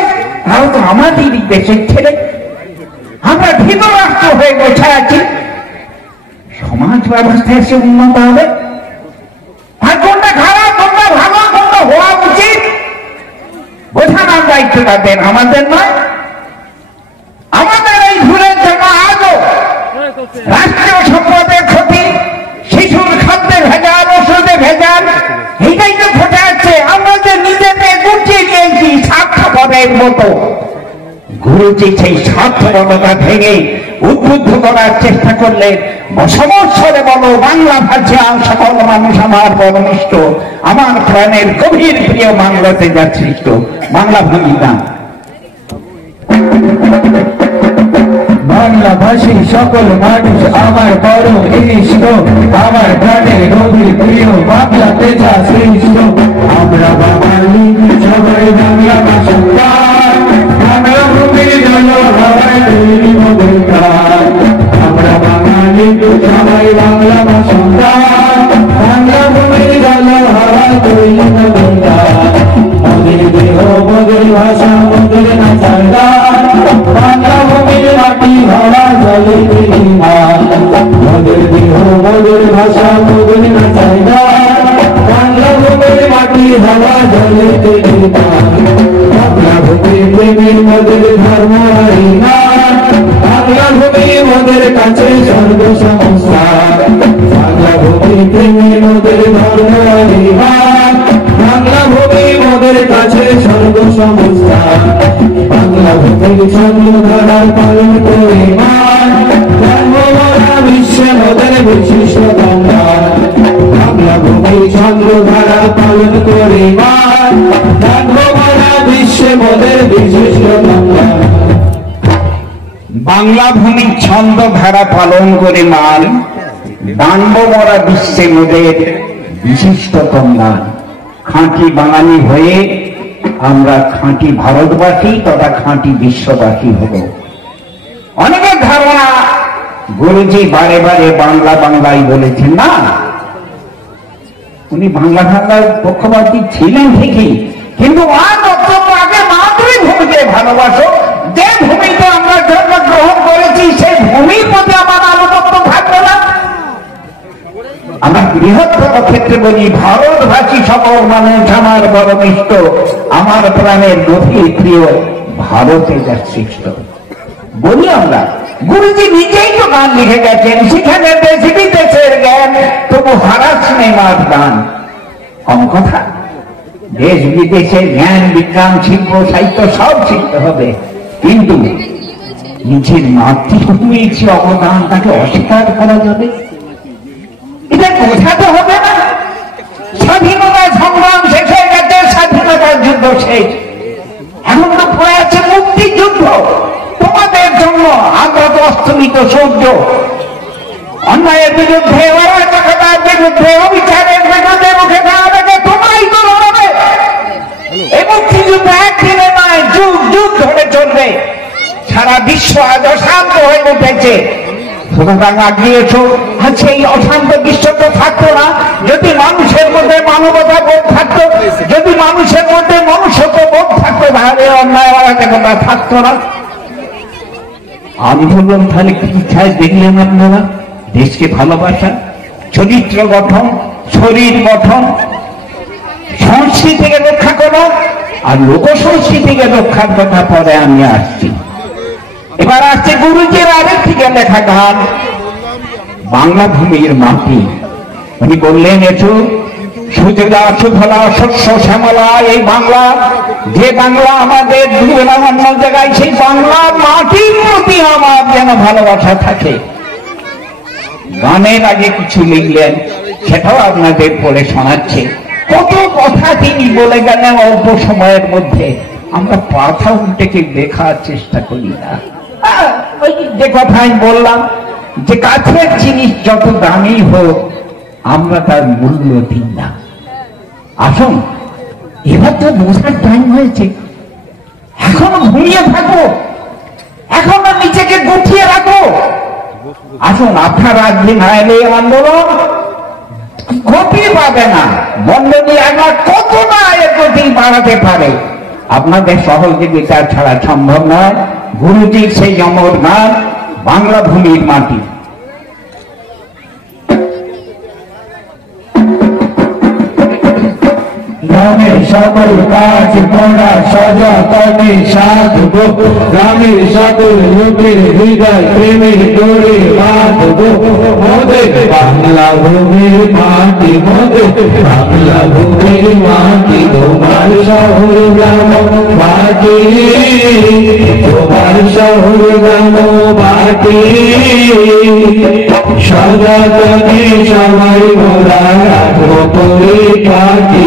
তাও তো আমাদের দেশের ছেলে। আমরা ভিন্ন রাষ্ট্র হয়ে বসে আছি। সমাজ ব্যবস্থা এসে উন্নত হবে, আর কোনটা খারাপ কোনটা ভালো কোনটা হওয়া উচিত বোঝানোর দায়িত্ব তাদের, আমাদের নয়। আমাদের এই ভুলের জন্য আজও রাষ্ট্রীয় সম্পদের ক্ষতি, শিশুর খাদ্যে ভেজাল, ওষুধে ভেজাল, এইটাই তো ঘটে যাচ্ছে। আমরা যে নিজেকে গুছিয়ে নিয়েছি স্বার্থপরের মতো। গুরুজি সেই স্বার্থপরতা ভেঙে উদ্বুদ্ধ করার চেষ্টা করলেন। সমস্যারে বলো বাংলা ভাষা সকল মানুষ আমার পরমিষ্ট, আমার প্রাণের গভীর প্রিয় বাংলাতে যা সৃষ্ট। বাংলা ভঙ্গি গান। বাংলা ভাষী সকল মানুষ আমার বড় ইষ্ট, আমার প্রাণের গভীর প্রিয় বাংলাতে যা সৃষ্ট। আমরা বাঙালি সবাই বাংলা ভাষার, বাংলা ভূমির জল হাওয়ায় তৈরি মোদের গান। আমরা বাঙালি সবাই বাংলা ভাষার, বাংলা ভূমির জল হাওয়ায় তৈরি মোদের গান। মোদের দেহ মোদের ভাষা মোদের নাচার গান, বাংলা ভূমির মাটি হাওয়া জলে বিমান। মোদের দেহ মোদের ভাষা মোদের নাচার গান, বাংলা ভূমির মাটি হাওয়া জলে বিমান। বাংলা ভূমি প্রেমীর মোদের ধর্ম হরিনাম, বাংলা ভূমি মোদের কাছে স্বর্গ সংসার। বাংলা ভূমি প্রেমীর মোদের ধর্ম হরিনাম, বাংলা ভূমি মোদের কাছে স্বর্গ সংসার। বাংলা ভূমির চন্দ্রধারার পালন করে মান, জন্মভরা বিশ্বে মোদের বিশিষ্ট সম্মান। বাংলা ভূমির চন্দ্রধারার পালন করে মান, জন্মভরা বিশ্বে মোদের বিশিষ্ট সম্মান। বাংলা ভূমির ছন্দ ধারা পালন করে মান, দানব মরা বিশ্বে মোদের বিশিষ্টতম দান। খাঁটি বাঙালি হয়ে আমরা খাঁটি ভারতবাসী তথা খাঁটি বিশ্ববাসী হব। অনেকের ধারণা গুরুজি বারে বারে বাংলা বাংলাই বলেছেন, না, উনি বাংলা ভাষার পক্ষপাতী ছিলেন ঠিকই, কিন্তু আর বক্তব্য আগে মাতৃভূমিকে ভালোবাসো, যে ভূমিতে আমরা জন্মগ্রহণ গ্রহণ করেছি সেই ভূমির প্রতি আমার আনুগত্য থাকবে না? আমরা বৃহত্তর ক্ষেত্রে বলি ভারতভাষী সকল মানুষ আমার বড় মিষ্ট, আমার প্রাণের গভীর প্রিয়, ভারতে যা সৃষ্ট। বলি আমরা, গুরুজি নিজেই তো গান লিখে গেছেন, সেখানে দেশ বিদেশের জ্ঞান তবু হারাস নেমার গান। কম কথা, দেশ বিদেশের জ্ঞান বিজ্ঞান শিল্প সাহিত্য সব শিখতে হবে, কিন্তু নিজের মাতৃভূমির যে অবদান তাকে অস্বীকার করা যাবে? এটা বোঝাতে হবে না? স্বাধীনতা সংগ্রাম শেষ হয়ে গেছে, স্বাধীনতার যুদ্ধ শেষ, এখন তো পড়ে আছে মুক্তিযুদ্ধ। তোমাদের জন্য আমরা তো অস্তমিত সূর্য, অন্যায়ের বিরুদ্ধে, অরাজকতার বিরুদ্ধে, অবিচারের বিরুদ্ধে মুখে দাঁড়াবে তোমায় তো লড়বে। এই মুক্তিযুদ্ধ একদিনে নয়, যুগ যুগ ধরে চলবে। সারা বিশ্ব আজ অশান্ত হয়ে উঠেছে, সুতরাং আগিয়েছ। আচ্ছা, এই অশান্ত বিশ্ব তো থাকতো না যদি মানুষের মধ্যে মানবতা বোধ থাকতো, যদি মানুষের মধ্যে মনুষ্যত্ব বোধ থাকতো, তাহলে অন্যায় অরাজকতা থাকতো না। আন্দোলন তাহলে কি চাই দেখলেন আপনারা? দেশকে ভালোবাসা, চরিত্র গঠন, শরীর গঠন, সংস্কৃতিকে রক্ষা করা, আর লোক সংস্কৃতিকে রক্ষার কথা পরে আমি আসছি। এবার আসছে গুরুজির আরেক থেকে লেখা গান, বাংলা ভূমির মাটি। উনি বললেন, একটু সুজলা সুফলা শস্য শ্যামলা এই বাংলা, যে বাংলা আমাদের দুবেলা অন্য জায়গায়, সেই বাংলা মাটির প্রতি আমার যেন ভালোবাসা থাকে। গানের আগে কিছু লিখলেন, সেটাও আপনাদের পড়ে শোনাচ্ছে। কত কথা তিনি বলে গেলেন অল্প সময়ের মধ্যে, আমরা পাথা উল্টেকে দেখার চেষ্টা করি না। ওই যে কথা আমি বললাম, যে কাছের জিনিস যত দামি হোক আমরা তার মূল্য দিই না। আসুন, এবার তো বোঝার টাইম হয়েছে, এখনো ঘুমিয়ে থাকো, এখনো নিজেকে গুছিয়ে রাখো। আসুন, আপনার আজকে না এলে আন্দোলন গতি পাবে না। মন্ডলী আমার কত না এর গতি বাড়াতে পারে, আপনাদের সহযোগিতা ছাড়া সম্ভব নয়। গুরুজির সেই অমর গান, বাংলা ভূমির মাটি। গ্রামের সকল কাজ করা সযত্নে সাধব, গ্রামের সকল লোকের হৃদয় প্রেমের ডোরে বাঁধব। মোদের বাংলা ভূমির মাটি, মোদের বাংলা ভূমির মাটি, তোমার শহর গ্রাম মাটি, তোমার শহর গ্রাম মাটি। সযত্নে সবাই মোরা রাখবো পরিপাটি,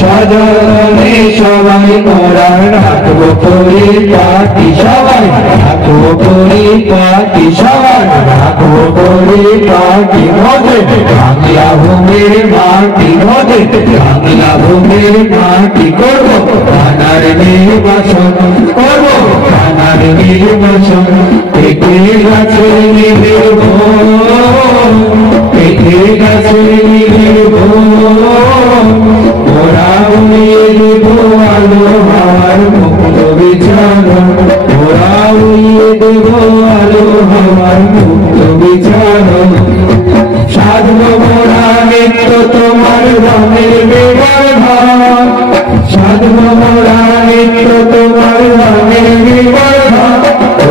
সযত্নে সবাই মোরা রাখবো পরিপাটি, সবাই রাখবো পরিপাটি, সবাই রাখবো পরিপাটি। মোদের বাংলা ভূমির মাটি, মোদের বাংলা ভূমির মাটি, করবো প্রাণার নির্বাচন, করবো প্রাণার নির্বাচন। পেটে গাছে নিবেব, পেটে গাছে নিবেব, ওরা উড়িয়ে দেব আলো হাওয়ার মুক্ত বিচরণ, ওরা উড়িয়ে দেব আলো হাওয়ার মুক্ত বিচরণ। সাধব মোরা নিত্য তোমার রঙের বিবর্ধন, সাধব মোরা নিত্য তোমার রঙের বিবর্ধন।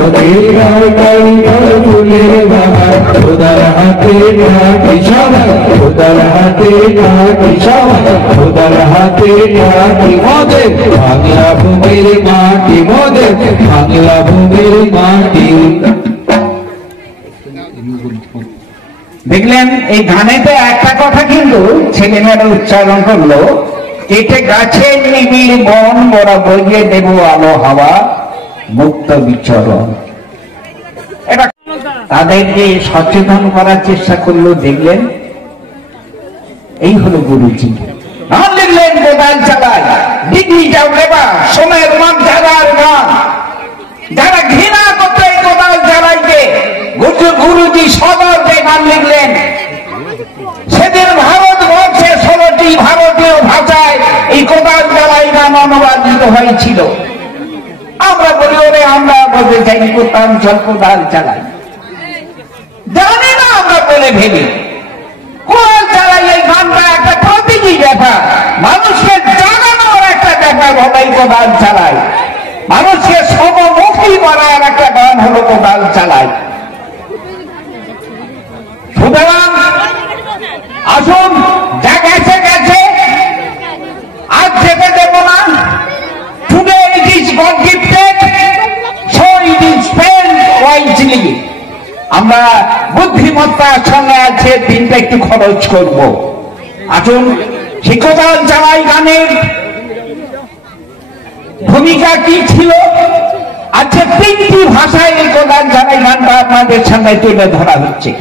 অধিকার কারিগর ফুলের বাগান, খোদার হাতে কাটি সবাই, খোদার হাতে কাটি সবাই, খোদার হাতে কাটি। মোদের বাংলা ভূমির মাটি, মোদের বাংলা ভূমির মাটি। দেখলেন এই গানেতে একটা কথা কিন্তু ছেলেমেয়েরা উচ্চারণ করলো, কেটে গাছে নিবিড় বন, মোরা বইয়ে দেব আলো হাওয়া মুক্ত বিচরণ। এটা তাদেরকে সচেতন করার চেষ্টা করলো। দেখলেন, এই হলো গুরুজি। গান লিখলেন কোদাল চালায়, ডিগ্রি যাও লেবার, সময়ের মান ঝাড়ার গান। যারা ঘৃণা করতো এই কোদাল চালাইকে, গুরুজি সদর যে গান লিখলেন। সেদিন ভারতবর্ষে 16টি ভারতীয় ভাষায় এই কোদাল চালাই গান অনুবাদিত হয়েছিল। আমরা আমরা বলি ওরে আমরা বলতে চাই কোথাঞ্চল কোদাল চালাই, জানি না আমরা বলে ভেবে কোদাল চালাই। এই গানটা একটা প্রতীকী ব্যাপার, মানুষকে জাগানোর একটা ব্যাপার হলো এই কোদাল চালাই, মানুষকে সমমুখী করার একটা গান হলো কোদাল চালাই। সুতরাং আসুন, যা গেছে গেছে, আজ যেতে দেব না। Today it is god gifted, so it is spent wisely. আমরা বুদ্ধিমত্তার সঙ্গে আছে দিনটা একটু খরচ করব। আসুন, সেই কোদাল চালাই গানের ভূমিকা কি ছিল, আজকে 3টি ভাষায় এই কোদাল চালাই গানটা আপনাদের সামনে তুলে ধরা হচ্ছে।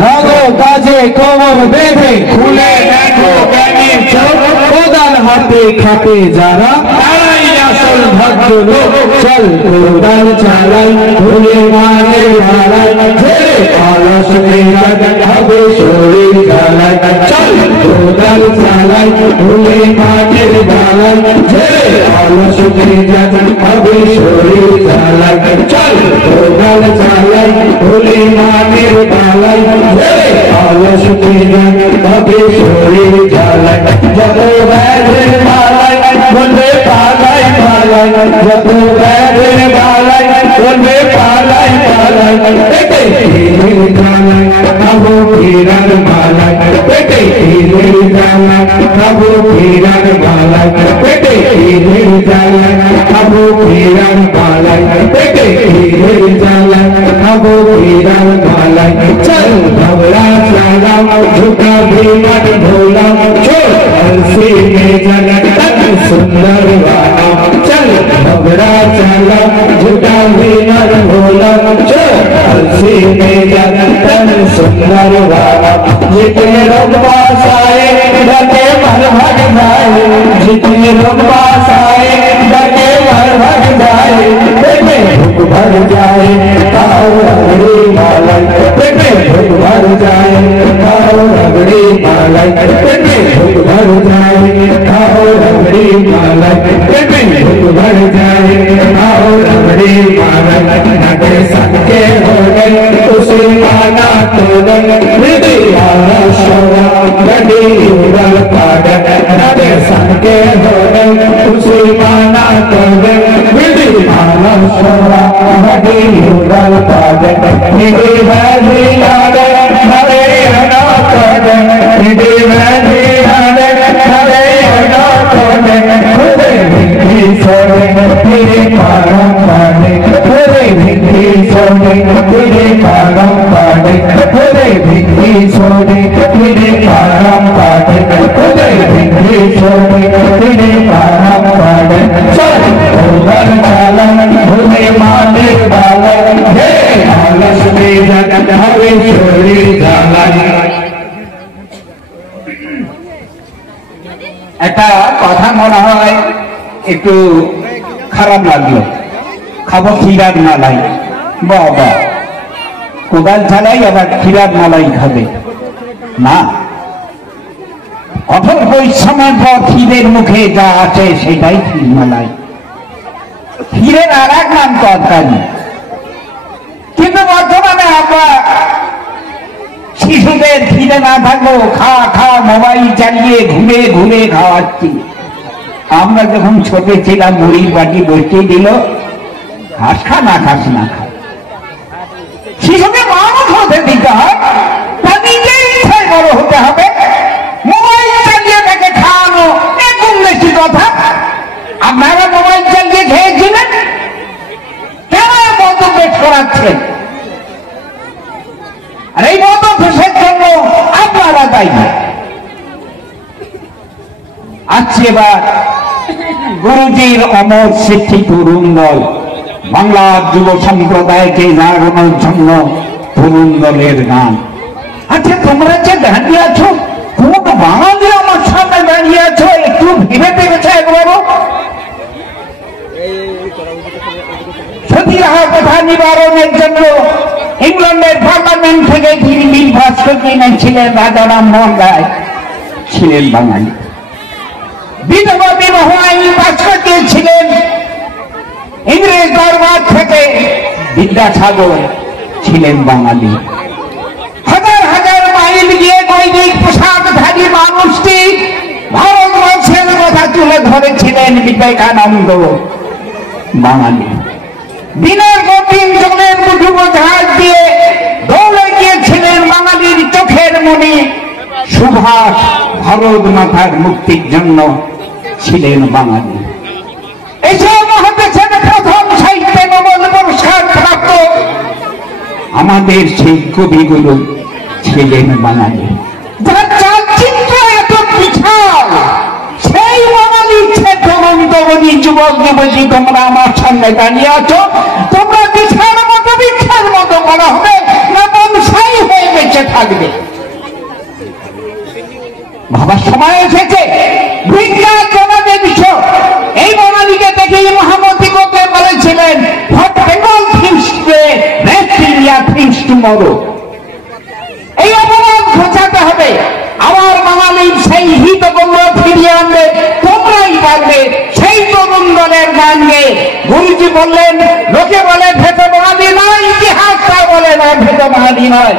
লাগো কাজে কোমর বেঁধে, খুলে দেখো জ্ঞানের চোখ, কোদাল হাতে খাটে যারা, তারাই আসল ভদ্রলোক। চল কোদাল চালাই, ভুলে মানের ঢালাই, ছেড়ে অলস মেজাজ হবে শরীর ঢালাই। চল কোদাল চালাই, ভুলে মানের ঢালাই, ছেড়ে অলস মেজাজ হবে শরীর ঢালাই। চল কোদাল চালাই, ভুলে মানের ঢালাই, ছেড়ে অলস মেজাজ হবে শরীর ঢালাই। যত ব্যাধের মালাই বলবে পালাই পালাই, যত ব্যাধের মালাই বলবে পালাই পালাই। পেটে তীরের জ্বালা খাবো ফিরার মালাই, পেটে তীরের জ্বালা খাবো ফিরার মালাই, পেটে তীরের জ্বালা খাবো ফিরার মালাই, পেটে তীরের জ্বালা খাবো ফিরার মালাই। চল ঘবরা চালাও, ঝুঁকা বিমান ভোলাও, চোর हंसी में जगत तक सुंदर वाला। चल घबरा चला, झुका विनर भोला, चल हंसी में जगत तक सुंदर वाला। जितने लोग पास आए डके मर भग जाए, जितने लोग पास आए डके मर भग जाए। पेटे भूख भर जाए खाओ रगड़ी मालाई, पेटे भूख भर जाए खाओ रगड़ी मालाई, पेटे भूख भर जाए खाओ रगड़ी मालाई, पेटे भूख भर जाए खाओ रगड़ी मालाई। नटे सबके हो गए उसे माना तो हृदय वाला शोरा गड्डी उड़ल पागल। नटे सबके हो गए उसे माना तो हृदय वाला शोरा गड्डी उड़ल पागल। निधि वैधि आगे हरे अनाथ निधि वैधि आगे हरे अनाथ हरे भिंडी सोने तेरे पारम पाने, हरे भिंडी सोने तेरे पारम पाने, हरे भिंडी सोने तेरे पारम पाने, हरे भिंडी सोने तेरे पारम पाने। चल कोदाल चाला, भूले माने वाला, हे आलस में जगत हवे शरीर जाला। একটা কথা মনে হয় একটু খারাপ লাগলো, খাবো ক্ষীরার মালাই। বাবা, কোদাল চালাই আবার ক্ষীরার মালাই খাবে না। কঠোর পরিশ্রমের পর ক্ষীরের মুখে যা আছে সেটাই ক্ষীর মালাই। ক্ষীরের আর এক নাম তরকারি। কিন্তু বর্তমানে আমরা শিশুদের খিদে না থাকলেও খাওয়া খাওয়া মোবাইল চালিয়ে ঘুরে ঘুরে খাওয়াচ্ছি। আমরা যখন ছোট ছিলাম মুড়ির বাটি বসিয়ে দিল, খাস খা না খাস না খা। শিশুকে মানুষ হতে দিতে হয়, তা নিজের ইচ্ছায় বড় হতে হবে। মোবাইল চালিয়ে তাকে খাওয়ানো একদম বেশি কথা। আপনারা মোবাইল চালিয়ে খেয়েছিলেন, কেন বন্ধ বেশ করাচ্ছেন? আর এই বন্ধ দেশের জন্য আপনারা দায়ী। আজকে এবার গুরুজির অমর সৃষ্টি তরুণ দল, বাংলার যুব সম্প্রদায়কে জাগানোর জন্য তরুণ দলের গান। আচ্ছা, তোমরা যে দাঁড়িয়ে আছো, কোন বাঙালি আমার সামনে দাঁড়িয়ে আছো, একটু ভেবে দেখেছো একবারও? সতীদাহ প্রথা নিবারণের জন্য ইংল্যান্ডের পার্লামেন্ট থেকে যিনি বিল পাস করে এনেছিলেন রাজারাম মোহন রায়, ছিলেন বাঙালি। বিধবা বিবাহ আইন পাস করে দিয়েছিলেন ইংরেজ দরবার থেকে বিদ্যাসাগর, ছিলেন বাঙালি। হাজার হাজার মাইল গিয়ে দৈনিক পোশাকধারী মানুষটি ভারতবর্ষের কথা তুলে ধরেছিলেন বিবেকানন্দ, বাঙালি। দিনের পর দিন জলের ডুবো জাহাজ দিয়ে দৌড়ে গিয়েছিলেন বাঙালির চোখের মণি সুভাষ, ভারত মাতার মুক্তির জন্য ছিলেন বাঙালি। এসব মহাদেশের প্রথম সাহিত্যে নোবেল পুরস্কার প্রাপ্ত আমাদের সেই কবিগুলো ছিলেন বাঙালি। যার চালচিত্র এত বিশাল, সেই বাঙালি তরুণ তরুণী যুবক যুবতী তোমরা আমার সামনে দাঁড়িয়ে আছো, তোমরা বিছার মতো বিছার মতো করা হবে না বংশাই হয়ে বেঁচে থাকবে? ভাবার সময় এসেছে। বিজ্ঞান জগতের বিষয় এই বাঙালিকে দেখেই মহামতি করতে বলেছিলেন, what Bengal things today, rest India things tomorrow. এই অপমান ঘোচাতে হবে। আমার বাঙালির সেই হিতগম্য ফিরিয়ে আনবে তোমরাই পারবে। সেই তরুণ দলের গান গেয়ে গুরুজি বললেন, লোকে বলে ভেদ বাঙালি নয়, ইতিহাস তা বলে না ভেদ বাঙালি নয়।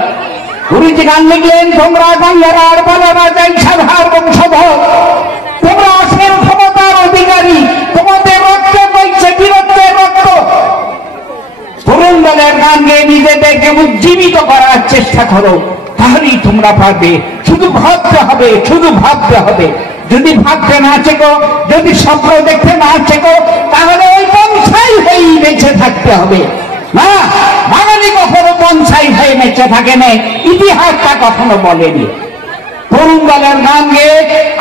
গুরুজি গান লিখলেন, তোমরা বাংলার আর বলারা যাই সাধার বংশধর, তোমরা অসীম ক্ষমতার অধিকারী, তোমাদের রক্তে বইছে বীরত্বের রক্ত। তরুণ দলের গান গেয়ে নিজেদেরকে উজ্জীবিত করার চেষ্টা করো, তাহলেই তোমরা পারবে। শুধু ভাবতে হবে, শুধু ভাবতে হবে। যদি ভাবতে না শেখো, যদি স্বপ্ন দেখতে না শেখো, তাহলে ওই বংশাই হয়েই বেঁচে থাকতে হবে। না, বাঙালি কখনো বংশাই হয়ে বেঁচে থাকে না, ইতিহাসটা কখনো বলেনি। তরুণ দলের গান গেয়ে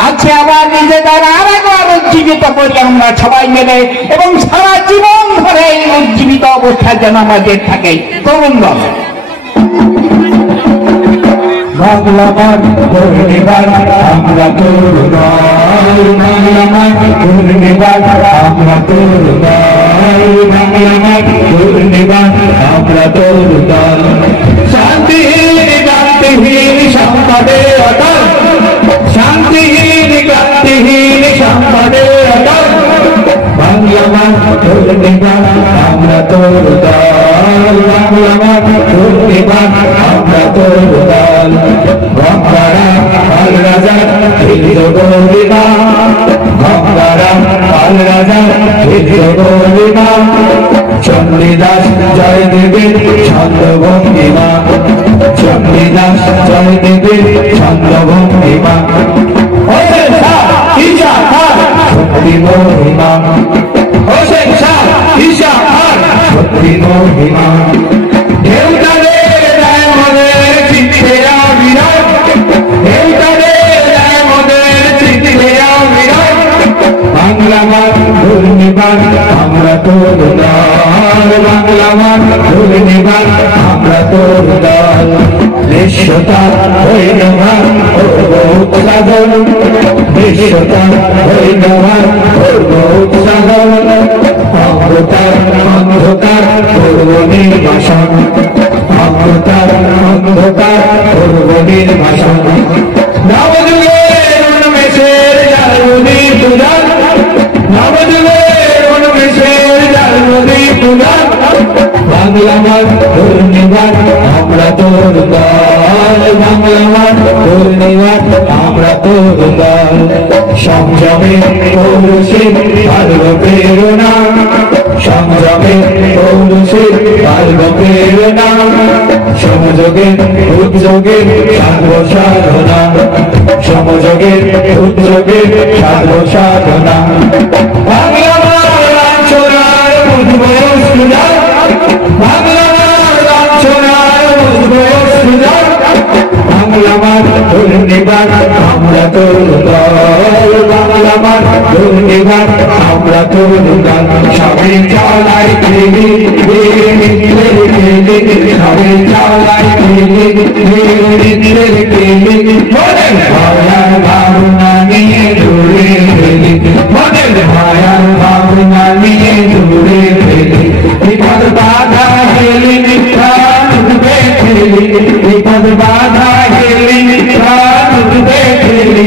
আছে আবার নিজেদের আর একবার উজ্জীবিত করি আমরা সবাই মিলে, এবং সারা জীবন ধরে এই উজ্জীবিত অবস্থা যেন আমাদের থাকে। তরুণ দল বাংলা মান পূর্ণিবার আমরা তোর দল, বাংলা মান পূর্ণিবার আমরা তোর দল, বাংলা মান পূর্ণিবার আমরা তোর দল। শান্তিহীন ক্রান্তিহীন সম্পদে অটল, শান্তিহীন ক্রান্তিহীন সম্পদে অটল, বাংলা মান পূর্ণিবার আমরা তোর দল, বাংলা মান পূর্ণিবার আমরা তোর দল। গঙ্গারাম পাল রাজা হিন্দ গৌরীমা, গঙ্গারাম পাল রাজা হিন্দ গৌরীমা, চণ্ডীদাস জয় দেবী ছন্দভঙ্গিমা, চণ্ডীদাস জয় দেবী ছন্দভঙ্গিমা। হোসেন শাহ ঈশা খান সত্যি মহিমা, হোসেন শাহ ঈশা খান সত্যি মহিমা। ঢেউটারে দেয় মোদের চিত্তে আবিরাম, ঢেউটারে দেয় মোদের চিত্তে আবিরাম, বাংলা মান পূর্ণিবার আমরা তোর দল, বাংলা মান পূর্ণিবার আমরা তোর দল। নিঃস্বতা হইনভার করব উৎসাদন, নিঃস্বতা হইনভার করব উৎসাদন, অন্ধকার অন্ধকার করব নির্বাসন, অন্ধকার অন্ধকার করব নির্বাসন। নবযুগের উন্মেষের জালমুনি পূজা, নবযুগের উন্মেষের জালমুনি পূজা, বাংলা মান পূর্ণিবার আমরা তোর দল, বাংলা মান পূর্ণিবার আমরা তোর দল। সংযমে পৌরুষের পার্ব প্রেরণা, সংযমে পৌরুষের পার্ব প্রেরণা, সমযোগের উদ্যোগের সাধব সাধনা, সমযোগের উদ্যোগের সাধব সাধনা। বাংলা লাঞ্ছনার উদ্ভব সুজা, বাংলা লাঞ্ছনার উদ্ভব সুজা, বাংলা মান পূর্ণিবার আমরা তোর দল, বাংলা মান পূর্ণিবার আমরা তোর দল। সবে চালাই খেলি দিলের খেলি, সবে চালাই খেলি দিলের খেলি, মনের ভায়ার ভাবনা নিয়ে দূরে ফেলি, মনের ভায়ার ভাবনা নিয়ে দূরে ফেলি। বিপদ বাধা হেলি প্রাণ উঠবে খেলি, বিপদ বাধা হেলি প্রাণ উঠবে খেলি।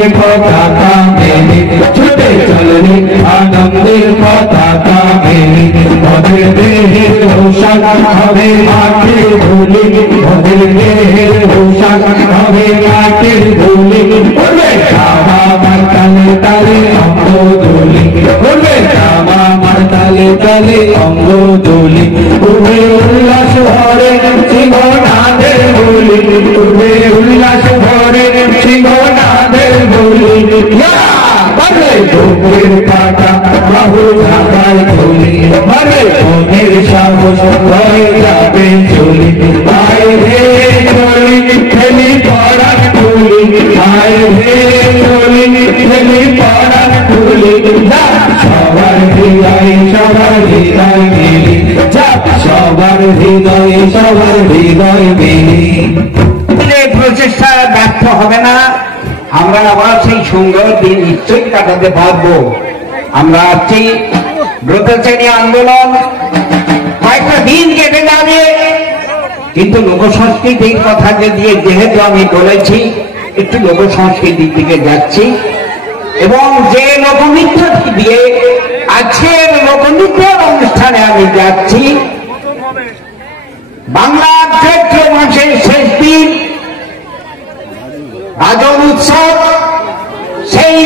আনন্দের পতাকা মেলে ছুটে চলরে আনন্দের পতাকা মেলে ওদের দেহের পোশাক হবে মাটির ধুলি ওদের দেহের পোশাক হবে মাটির ধুলি ওরে কাবা মার তালে তালে অঙ্গ দোলে ওরে কাবা মার তালে তালে অঙ্গ দোলে উঠে উল্লাস ভরে সিংহনাদের বলি উঠে উল্লাস ভরে সিংহনাদের বলি বুকের পাটা বাহু ঢাকায় চলি মারে মনের সাহস হয়ে যাবে চলি আয় হে চলি খেলি পড়ার তুলি আয় হে চলি খেলি পড়ার তুলি সবার হৃদয় মিলি সবার হৃদয় মিলি প্রচেষ্টা ব্যর্থ হবে না। আমরা আবার সেই সুন্দর দিন নিশ্চয়ই কাটাতে পারবো। আমরা আছি ব্রতচারী আন্দোলন কয়েকটা দিন কেটে যাবে, কিন্তু লোকসংস্কৃতির কথা দিয়ে যেহেতু আমি বলেছি একটু লোকসংস্কৃতির দিকে যাচ্ছি এবং যে লোকনৃত্য দিয়ে আজকের লোকনৃত্যের অনুষ্ঠানে আমি যাচ্ছি। বাংলার চৈত্র মাসের শেষ দিন গাজন উৎসব, সেই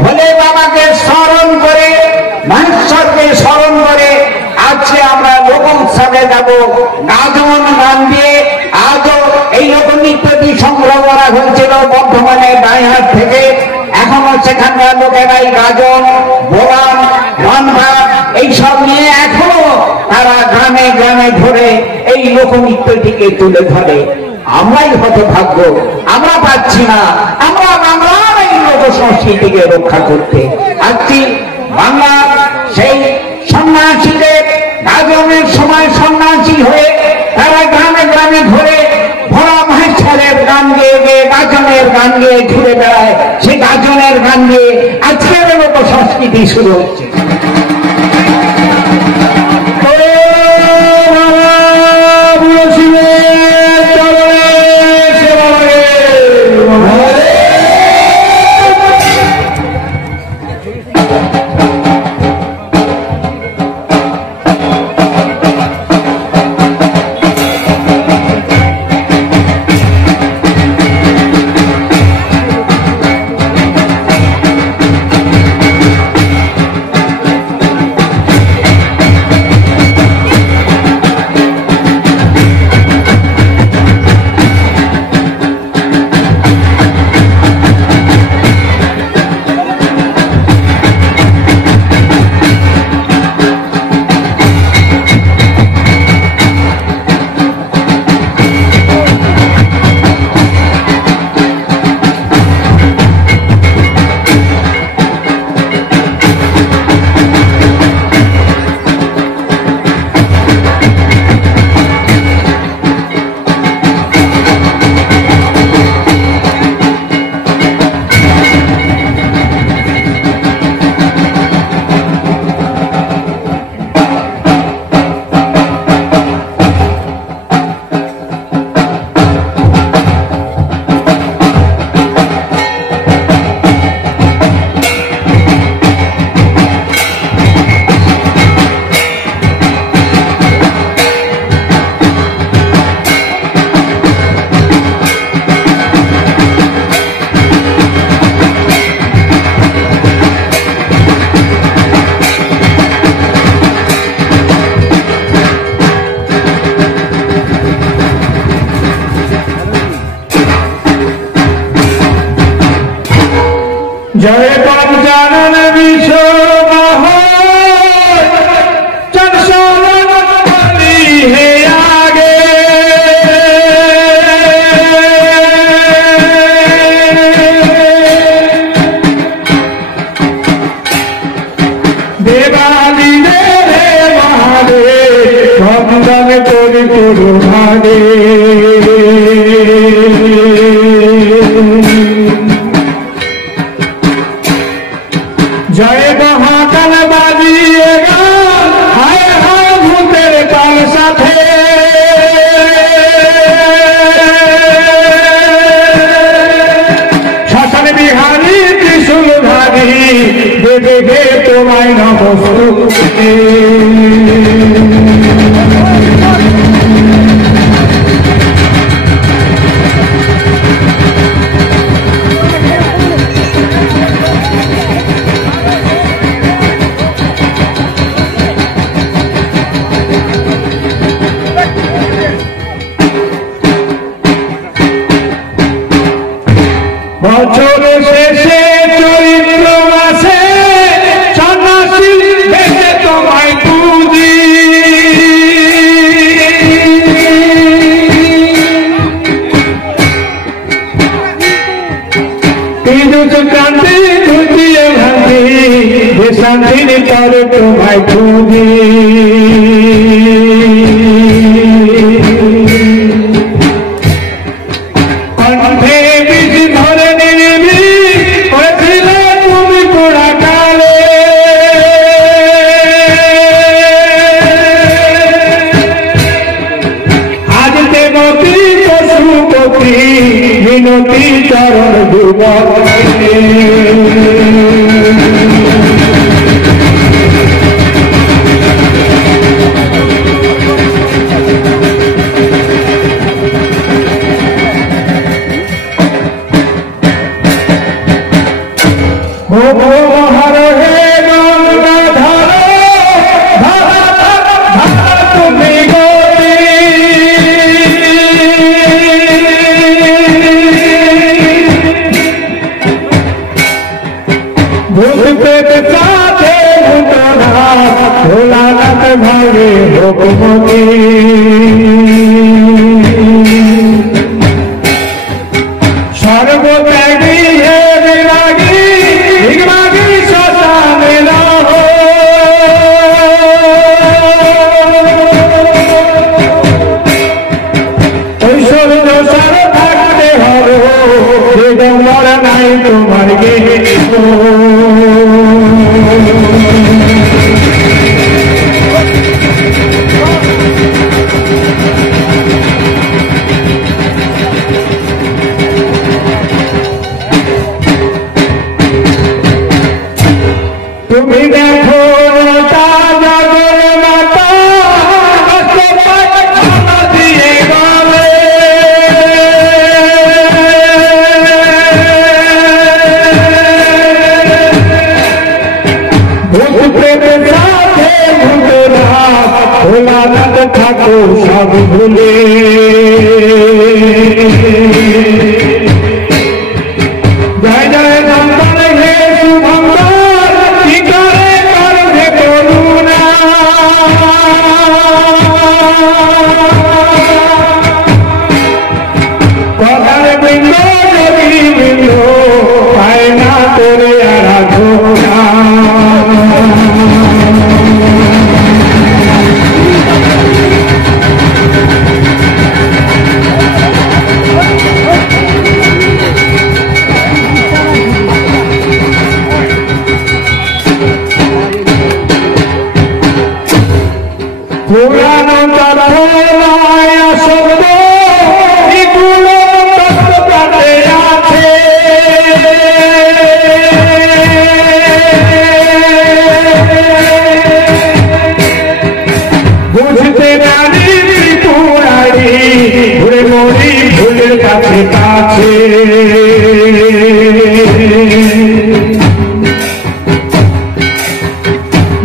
ভোলে বাবাকে স্মরণ করে মহেশ্বরকে স্মরণ করে আজকে আমরা লোক উৎসবে যাব গাজন গান দিয়ে। আজও এই লোকনৃত্যটি সংগ্রহ করা হয়েছিল বর্ধমানের বাইহাট থেকে। এখনো সেখানকার লোকেরাই গাজন বোলান গানভাট এইসব নিয়ে এখনো তারা গ্রামে গ্রামে ঘুরে এই লোকনৃত্যটিকে তুলে ধরে। আমরাই হতভাগ্য, আমরা পাচ্ছি না। আমরা বাংলার এই লোক সংস্কৃতিকে রক্ষা করতে আজকে বাংলার সেই সন্ন্যাসীদের গাজনের সময় সন্ন্যাসী হয়ে তারা গ্রামে গ্রামে ঘুরে ভোলা মহেশ্বরের গান গেয়ে গিয়ে গাজনের গান গেয়ে ঘুরে বেড়ায়। সেই গাজনের গান গিয়ে আজকের লোক সংস্কৃতি শুরু হচ্ছে। जय पंचानन विश्व है आगे देवाली रे महादेव वंदन कोरि गुरु महादेव जय महाकाल बाजिएगा हाय हाय भूतेर काल साथे शासन बिहार শান্তির তরে তোমায় খুঁজি কণ্ঠে বিষ ধরে নিবি হয়েছিলে তুমি পোড়া কালে আজ দেবতী পশুপতি মিনতি চরণ যুবক ভাগে ভোগমতি সর্বত্যাগী হে বিরাগী বিরাগী শ্মশানে রহ ঐশ্বর্য সার থাকতে হবে দিগম্বর নাই তোমার গীত তুমি দেখো জগন মাতা দিয়ে গলে সাথে ভুলেরা ভোলানাথ ঠাকুর সব ভুলে জয় জয় নন্দন হে শুভঙ্কর কি করে করবে করুণা পদার বৃন্দ যোগী বৃন্দ পায় না তোরে আরাধনা পুরানো তথ্যময় শব্দ এগুলো তত্ত্বপাঠে আছে বুঝতে জানি পুরাড়ি ঘুরে মরি ভুলের কাছে কাছে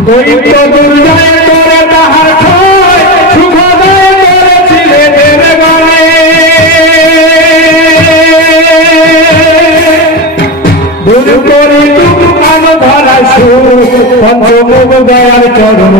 দৈত্য দুর্জয় করে তাহার ক্ষয় শুভোদয় করেছিলে দেব গণে দূর করে দুঃখান ধরা সুখ পঞ্চমুখ দয়ার চরণ